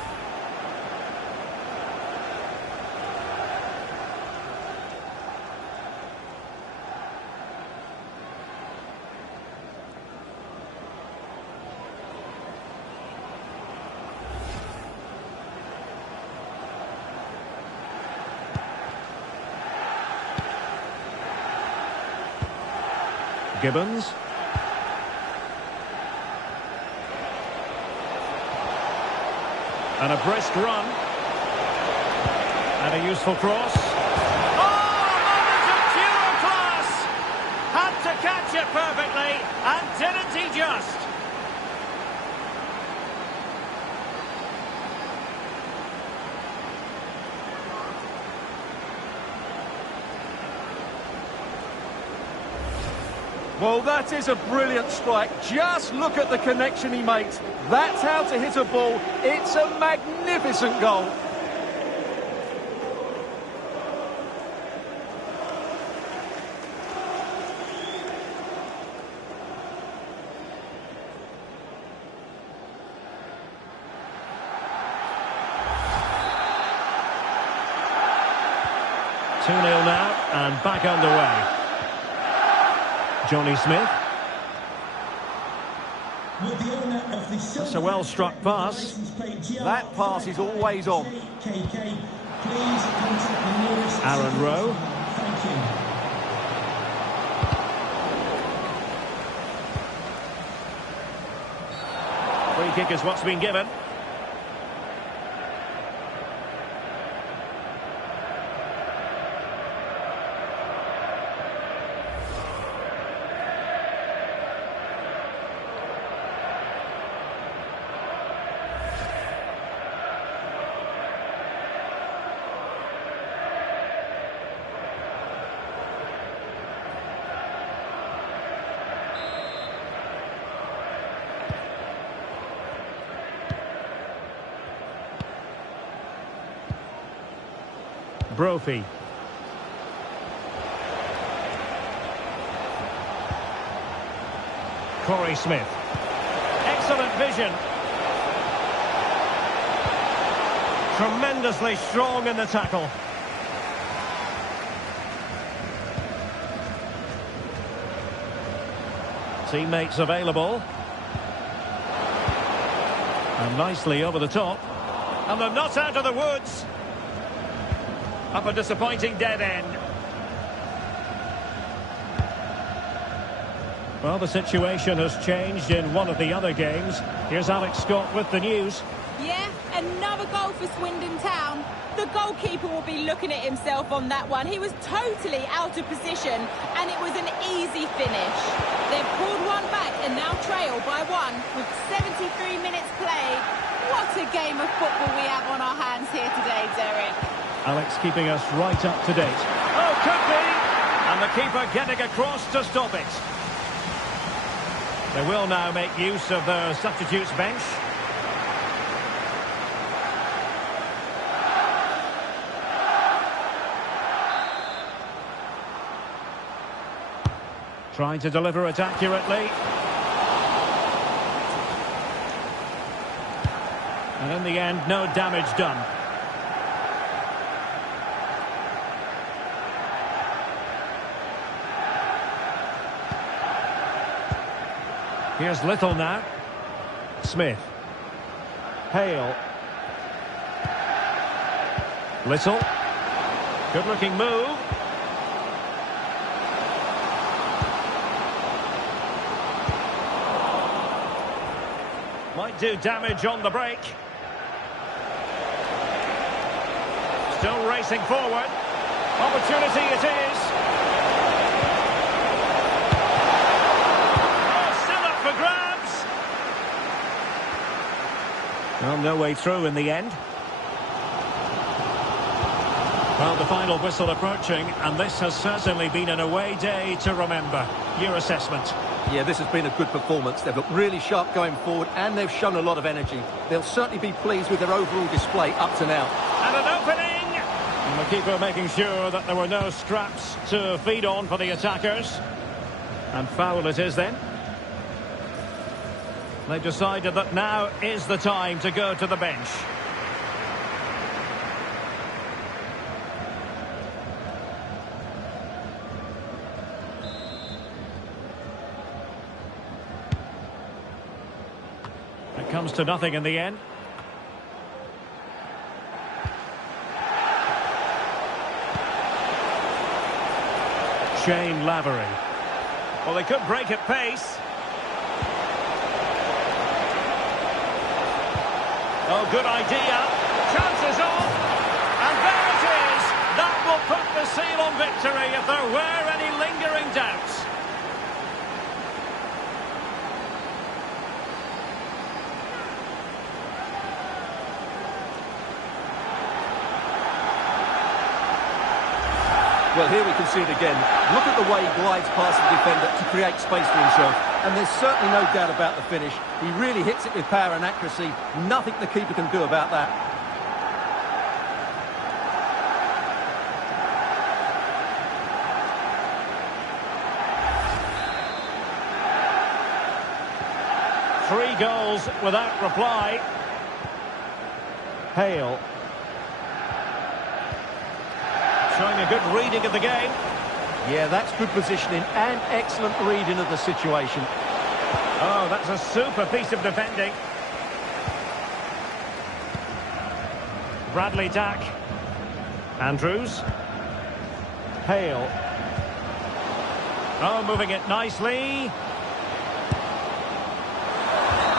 Gibbons. And a brisk run. And a useful cross. Oh, moment of pure class! Had to catch it perfectly, and didn't he just? Well, that is a brilliant strike. Just look at the connection he makes. That's how to hit a ball. It's a magnificent goal. Two-nil now, and back underway. Johnny Smith. Will the owner of the silver That's a well-struck pass. license plate GL That pass is always on. KK, please contact the nearest Aaron Rowe. Thank you. Free kick is what's been given. Brophy. Corey Smith. Excellent vision. Tremendously strong in the tackle. Teammates available. And nicely over the top. And they're not out of the woods. Up a disappointing dead end. Well, the situation has changed in one of the other games. Here's Alex Scott with the news. Yeah, another goal for Swindon Town. The goalkeeper will be looking at himself on that one. He was totally out of position, and it was an easy finish. They've pulled one back and now trail by one with 73 minutes played. What a game of football we have on our hands here today, Derek. Alex keeping us right up to date. Oh, could be! And the keeper getting across to stop it. They will now make use of their substitutes bench. Trying to deliver it accurately. And in the end, no damage done. Here's Little now. Smith. Hale. Little. Good-looking move. Might do damage on the break. Still racing forward. Opportunity it is. For grabs. Well, no way through in the end. Well, the final whistle approaching, and this has certainly been an away day to remember. Your assessment? Yeah, this has been a good performance. They've looked really sharp going forward, and they've shown a lot of energy. They'll certainly be pleased with their overall display up to now. And an opening! And the keeper making sure that there were no scraps to feed on for the attackers. And foul it is then. They've decided that now is the time to go to the bench. It comes to nothing in the end. Shane Lavery. Well, they could break at pace. Oh, good idea. Chances on. And there it is. That will put the seal on victory if there were any lingering doubts. Well, here we can see it again. Look at the way he glides past the defender to create space for himself. And there's certainly no doubt about the finish. He really hits it with power and accuracy. Nothing the keeper can do about that. Three goals without reply. Hale. Showing a good reading of the game. Yeah, that's good positioning and excellent reading of the situation. Oh, that's a super piece of defending. Bradley Dack. Andrews. Hale. Oh, moving it nicely.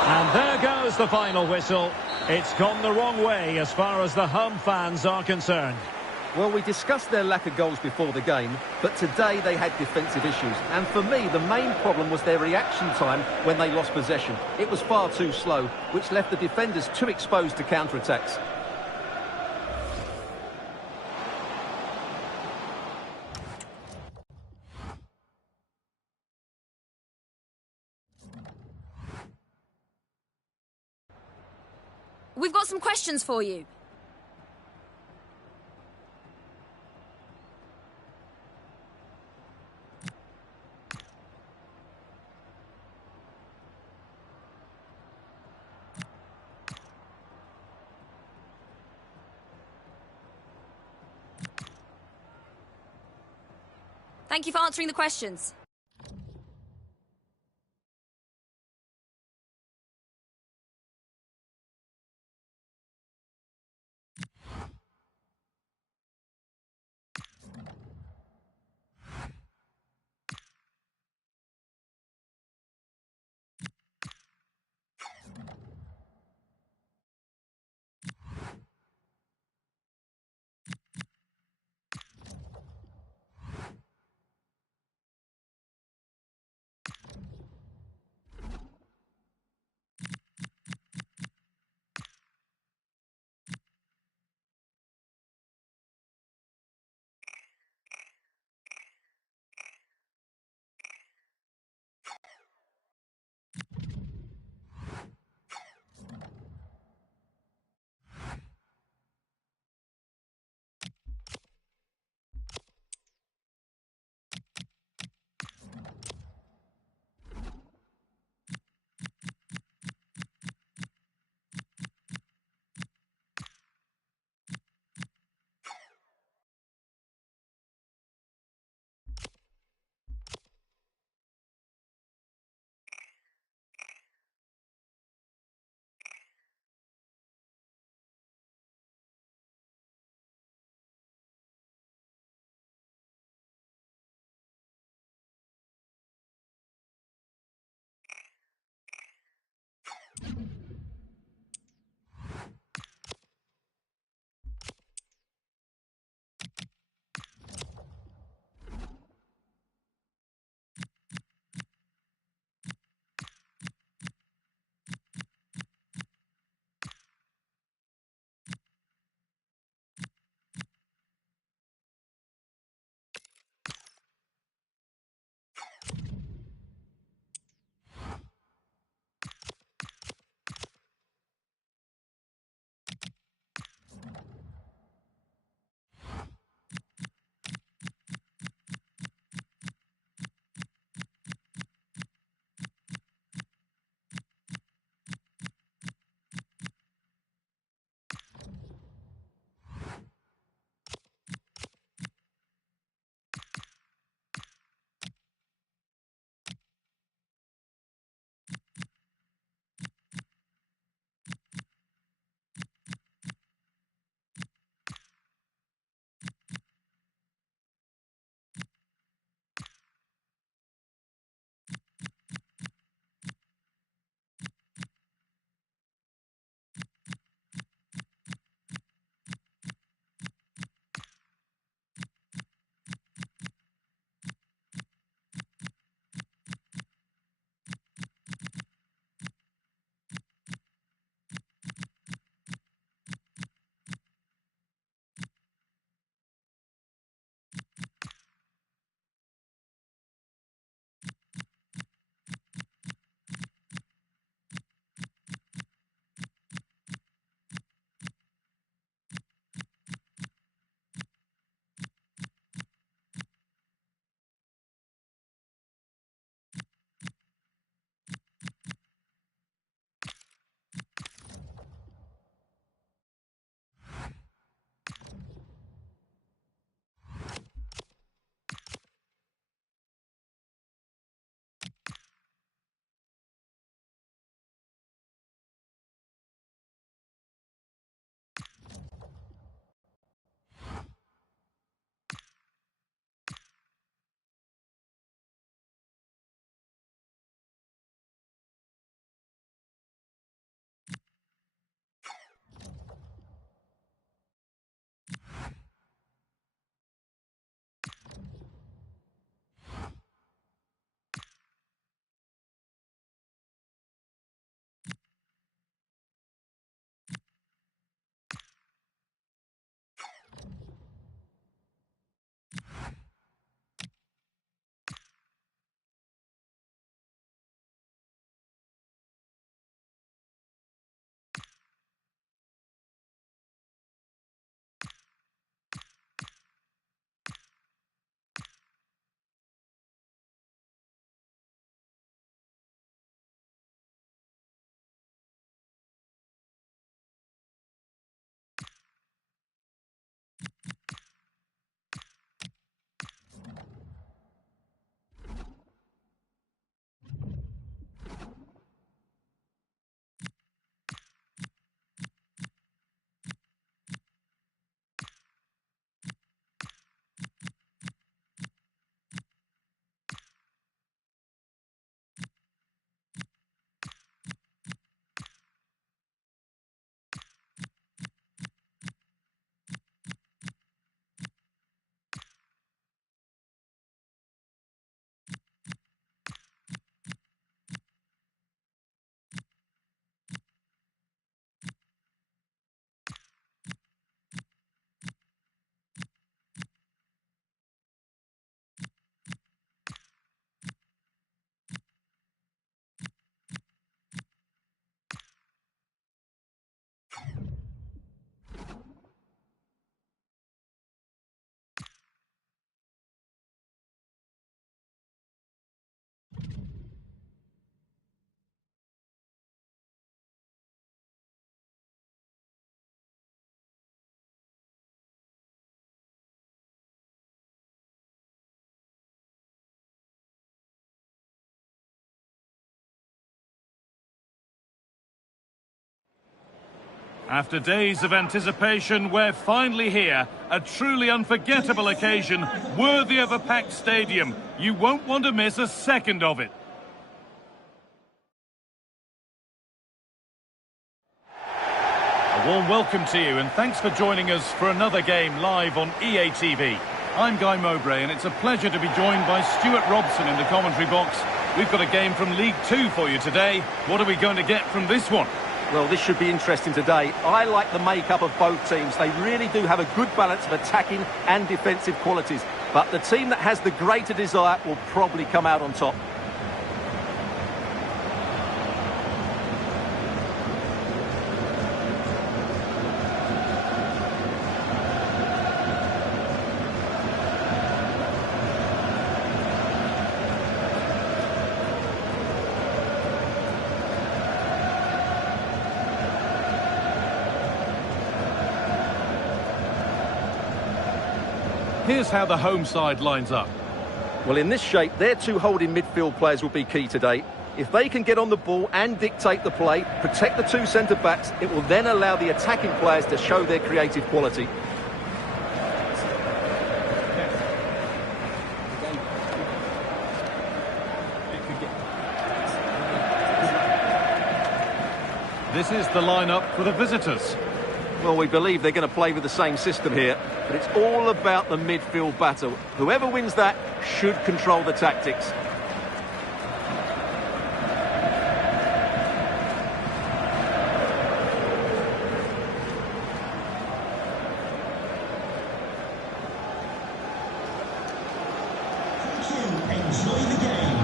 And there goes the final whistle. It's gone the wrong way as far as the home fans are concerned. Well, we discussed their lack of goals before the game, but today they had defensive issues. And for me, the main problem was their reaction time when they lost possession. It was far too slow, which left the defenders too exposed to counter-attacks. We've got some questions for you. Thank you for answering the questions. After days of anticipation, we're finally here. A truly unforgettable occasion, worthy of a packed stadium. You won't want to miss a second of it. A warm welcome to you, and thanks for joining us for another game live on EA TV. I'm Guy Mowbray, and it's a pleasure to be joined by Stuart Robson in the commentary box. We've got a game from League Two for you today. What are we going to get from this one? Well, this should be interesting today. I like the makeup of both teams. They really do have a good balance of attacking and defensive qualities. But the team that has the greater desire will probably come out on top. Here's how the home side lines up. Well, in this shape, their two holding midfield players will be key today. If they can get on the ball and dictate the play, protect the two centre-backs, it will then allow the attacking players to show their creative quality. This is the lineup for the visitors. Well, we believe they're going to play with the same system here, but it's all about the midfield battle. Whoever wins that should control the tactics. Enjoy the game.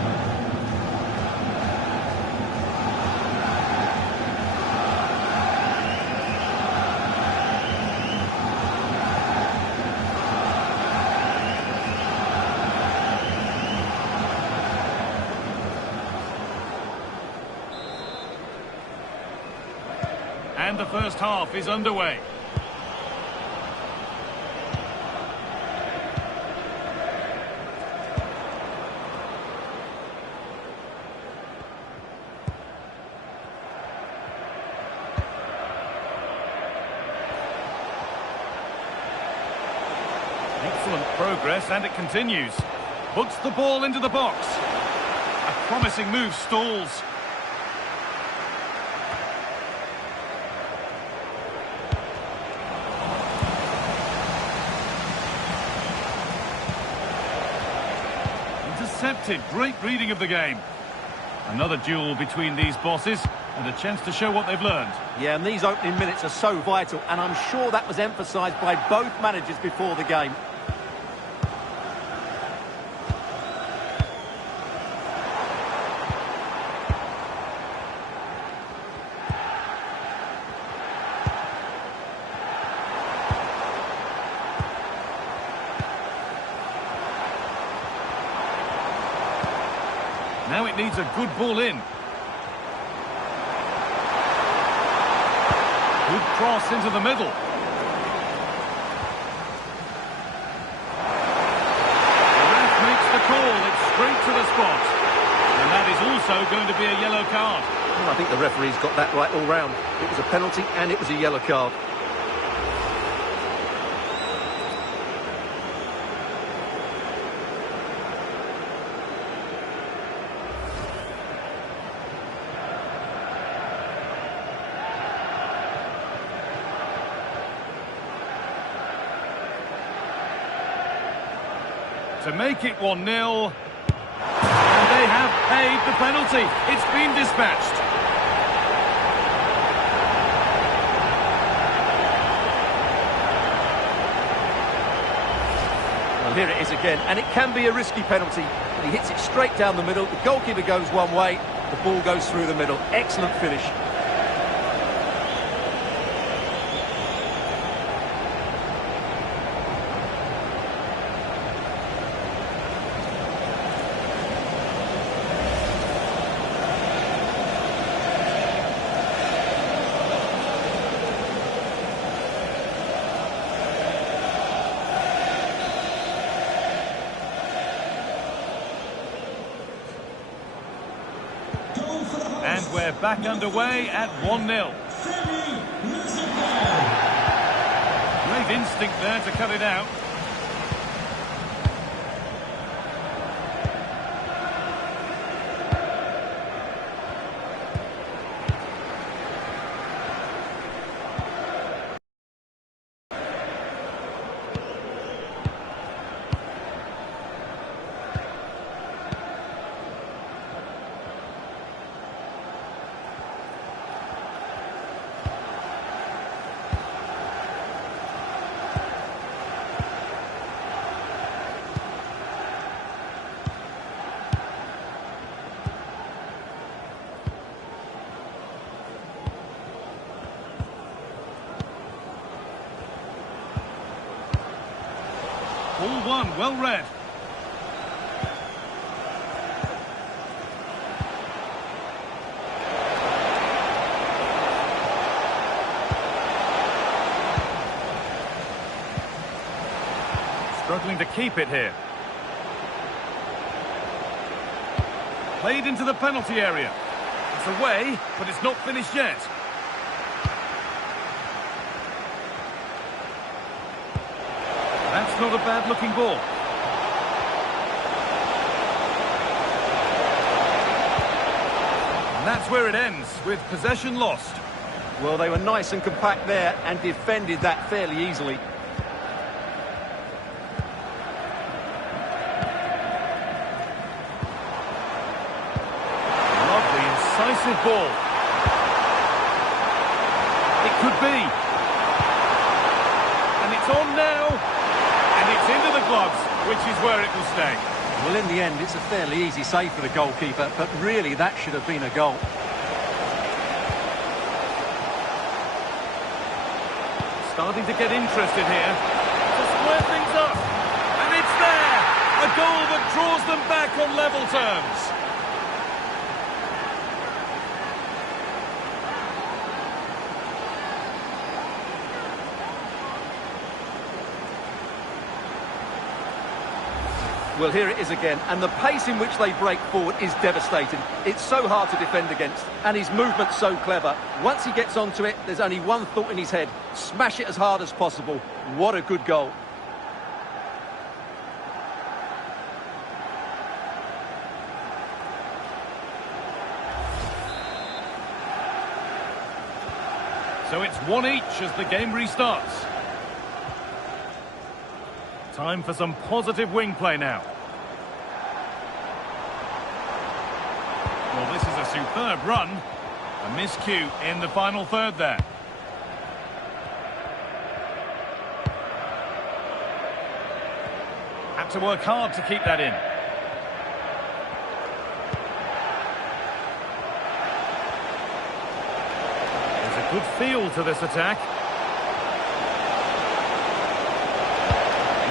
And the first half is underway. Excellent progress, and it continues. Puts the ball into the box. A promising move stalls. Intercepted. Great reading of the game. Another duel between these bosses, and a chance to show what they've learned. Yeah, and these opening minutes are so vital, and I'm sure that was emphasised by both managers before the game. Now it needs a good ball in. Good cross into the middle. The ref makes the call. It's straight to the spot. And that is also going to be a yellow card. Well, I think the referee's got that right all round. It was a penalty and it was a yellow card. To make it 1-0. And they have paid the penalty. It's been dispatched. Well, here it is again, and it can be a risky penalty. But he hits it straight down the middle. The goalkeeper goes one way, the ball goes through the middle. Excellent finish. And we're back underway at 1-0. Great instinct there to cut it out. Ball one, well read. Struggling to keep it here. Played into the penalty area. It's away, but it's not finished yet. That's not a bad-looking ball. And that's where it ends, with possession lost. Well, they were nice and compact there and defended that fairly easily. Lovely, incisive ball. It could be. It's on now, and it's into the gloves, which is where it will stay. Well, in the end, it's a fairly easy save for the goalkeeper, but really that should have been a goal. Starting to get interested here, to square things up, and it's there! A goal that draws them back on level terms. Well, here it is again, and the pace in which they break forward is devastating. It's so hard to defend against, and his movement's so clever. Once he gets onto it, there's only one thought in his head: smash it as hard as possible. What a good goal. So it's one each as the game restarts. Time for some positive wing play now. Well, this is a superb run. A miscue in the final third there. Had to work hard to keep that in. There's a good feel to this attack.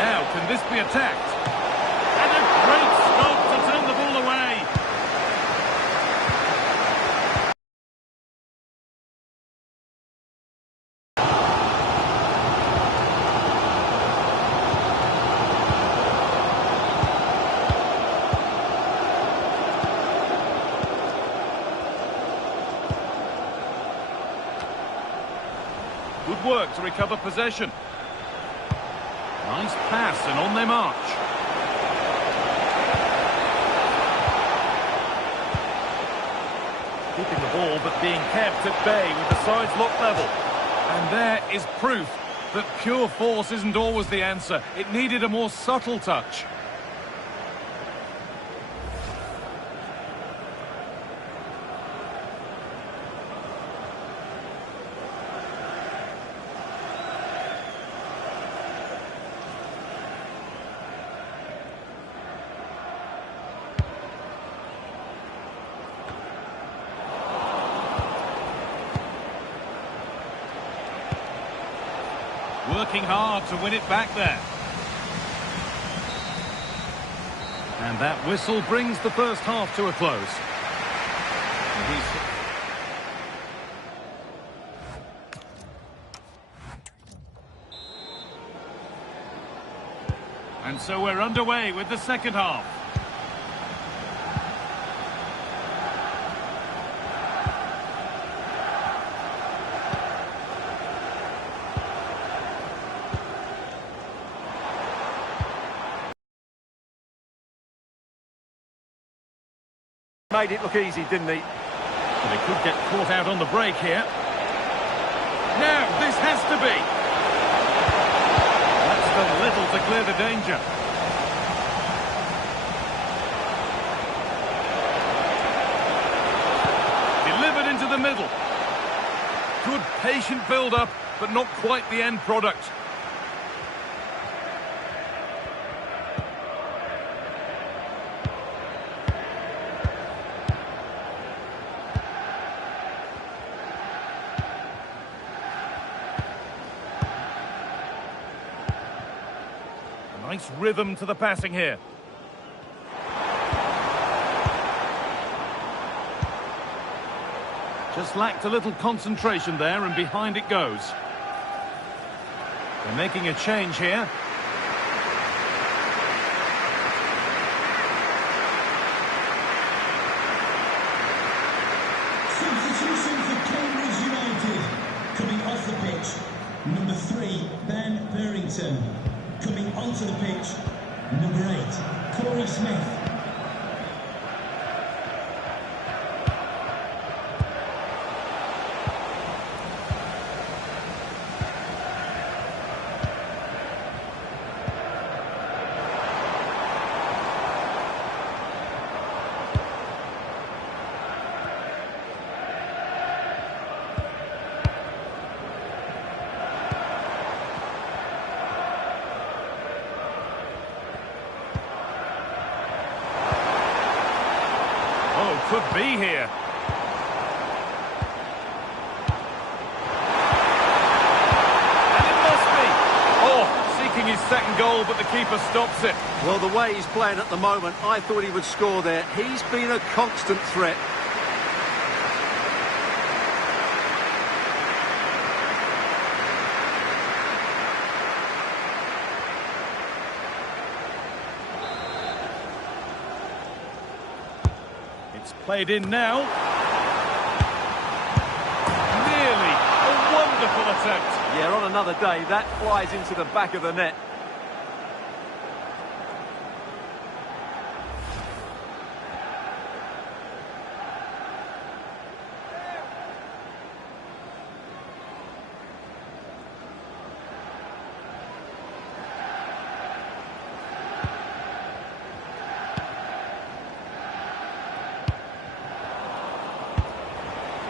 Now, can this be attacked? And a great stop to turn the ball away. Good work to recover possession. Nice pass, and on they march. Keeping the ball, but being kept at bay with the sides locked level. And there is proof that pure force isn't always the answer. It needed a more subtle touch. Working hard to win it back there. And that whistle brings the first half to a close. And so we're underway with the second half. Made it look easy, didn't he? Well, they could get caught out on the break here. Now, this has to be. That's done little to clear the danger. Delivered into the middle. Good patient build-up, but not quite the end product. Nice rhythm to the passing here. Just lacked a little concentration there, and behind it goes. They're making a change here. Substitution for Cambridge United. Coming off the pitch, number 3, Ben Burrington. Coming onto the pitch, number 8, Corey Smith. Could be here. And it must be. Oh, seeking his second goal, but the keeper stops it. Well, the way he's playing at the moment, I thought he would score there. He's been a constant threat. It's played in now. Nearly a wonderful attempt. Yeah, on another day, that flies into the back of the net.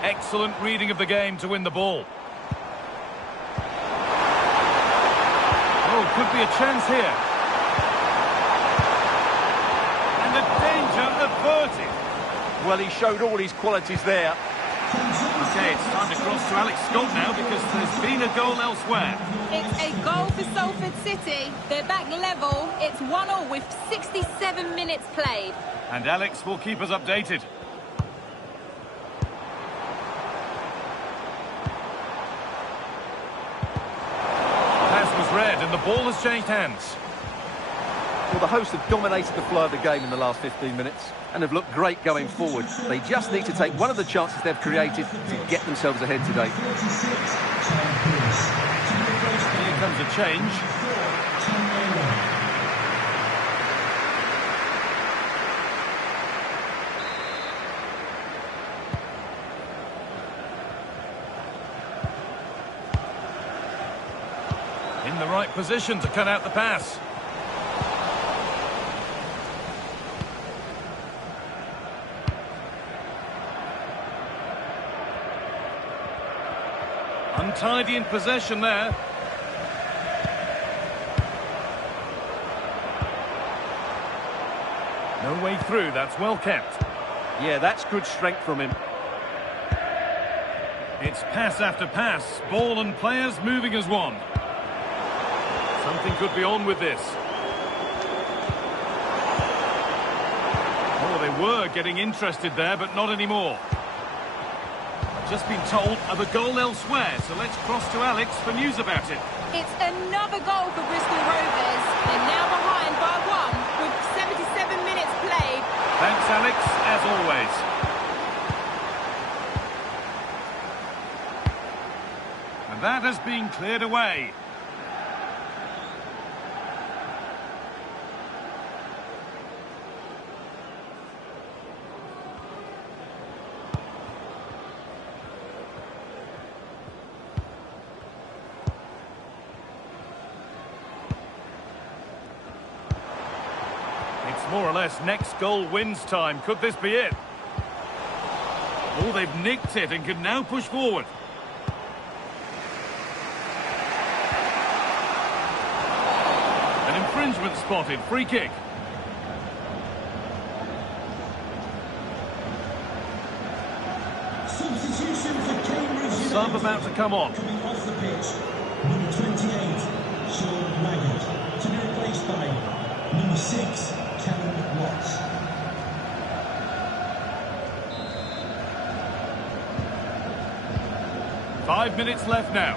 Excellent reading of the game to win the ball. Oh, could be a chance here. And the danger averted. Well, he showed all his qualities there. Okay, it's time to cross to Alex Scott now, because there's been a goal elsewhere. It's a goal for Salford City. They're back level. It's 1-1 with 67 minutes played. And Alex will keep us updated. Red, and the ball has changed hands. Well, the hosts have dominated the flow of the game in the last 15 minutes and have looked great going forward. They just need to take one of the chances they've created to get themselves ahead today. Here comes a change. In the right position to cut out the pass. Untidy in possession there. No way through, that's well kept. Yeah, that's good strength from him. It's pass after pass, ball and players moving as one. Something could be on with this. Oh, they were getting interested there, but not anymore. I've just been told of a goal elsewhere, so let's cross to Alex for news about it. It's another goal for Bristol Rovers. They're now behind by 1 with 77 minutes played. Thanks, Alex, as always. And that has been cleared away. more or less next goal wins time. Could this be it? Oh, they've nicked it and can now push forward. An infringement spotted. Free kick. Substitution for Cambridge United. Sub about to come on. Coming off the pitch, number 28, Sean Laggett, to be replaced by number 6, Callum Watts. Five minutes left now.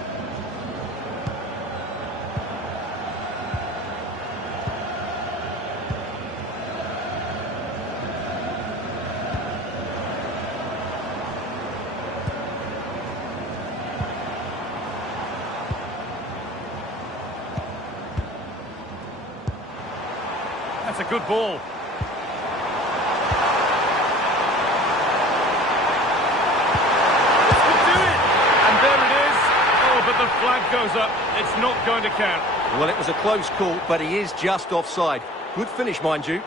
That's a good ball. This could do it. And there it is. Oh, but the flag goes up. It's not going to count. Well, it was a close call, but he is just offside. Good finish, mind you.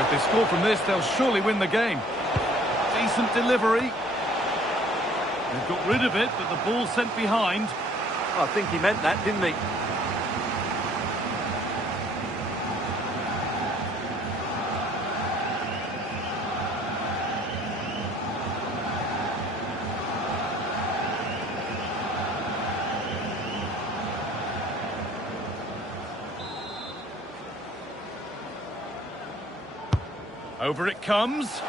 If they score from this, they'll surely win the game. Decent delivery. They've got rid of it, but the ball's sent behind. I think he meant that, didn't he? Over it comes. The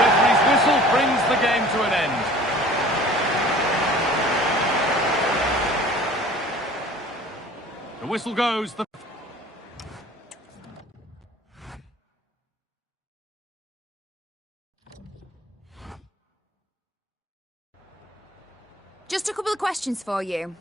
referee's whistle brings the game to an end. The whistle goes. Just a couple of questions for you.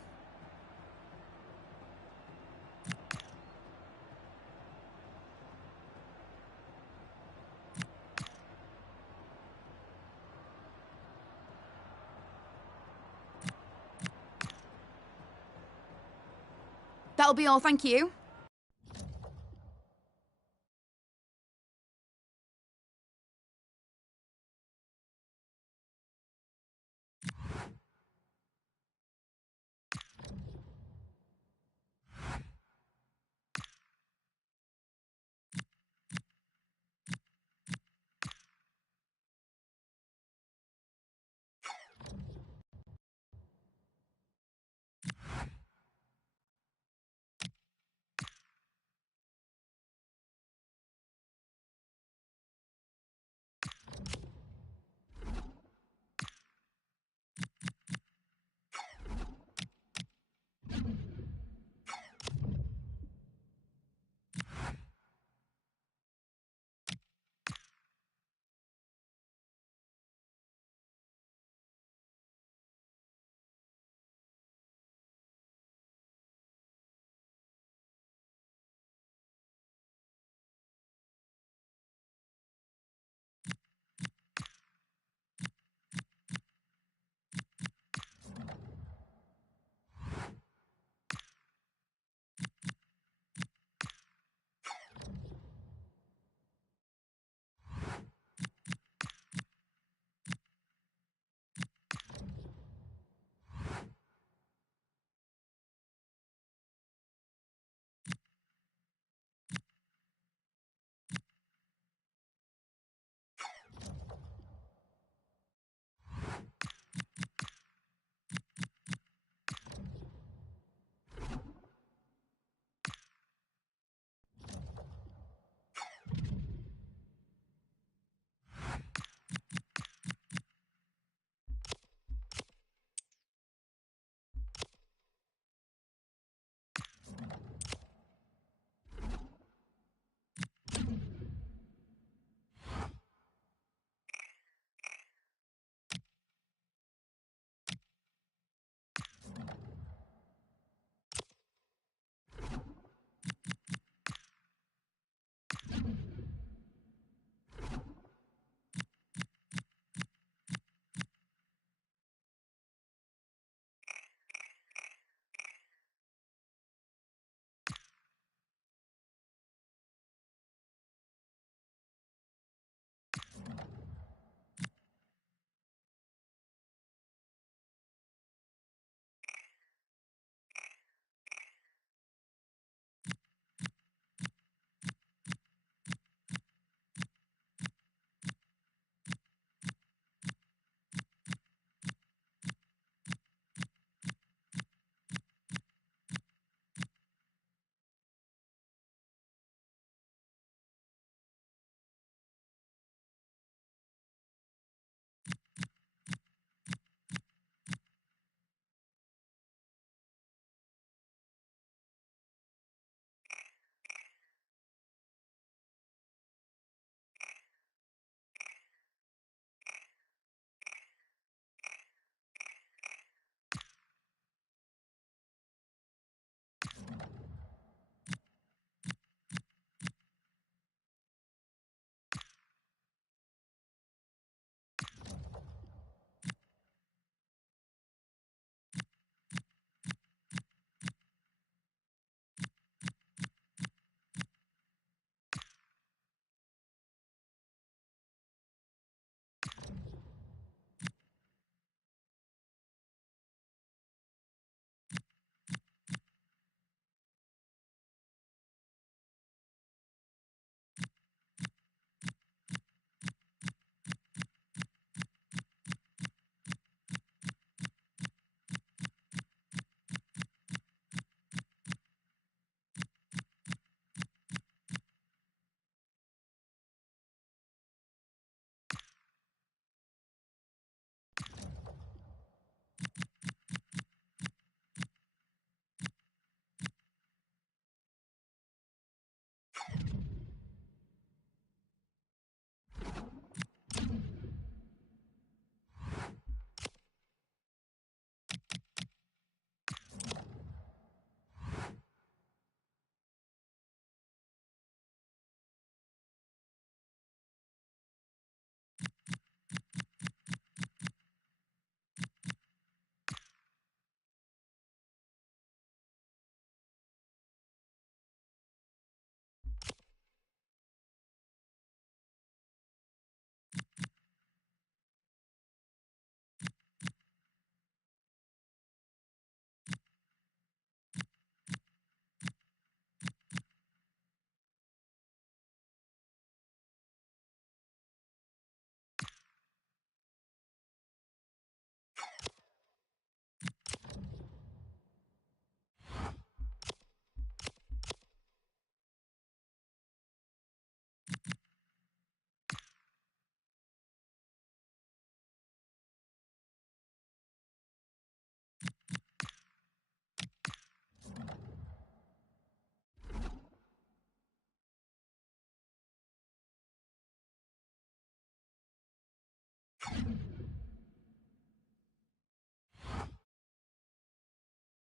That'll be all, thank you. Swindon.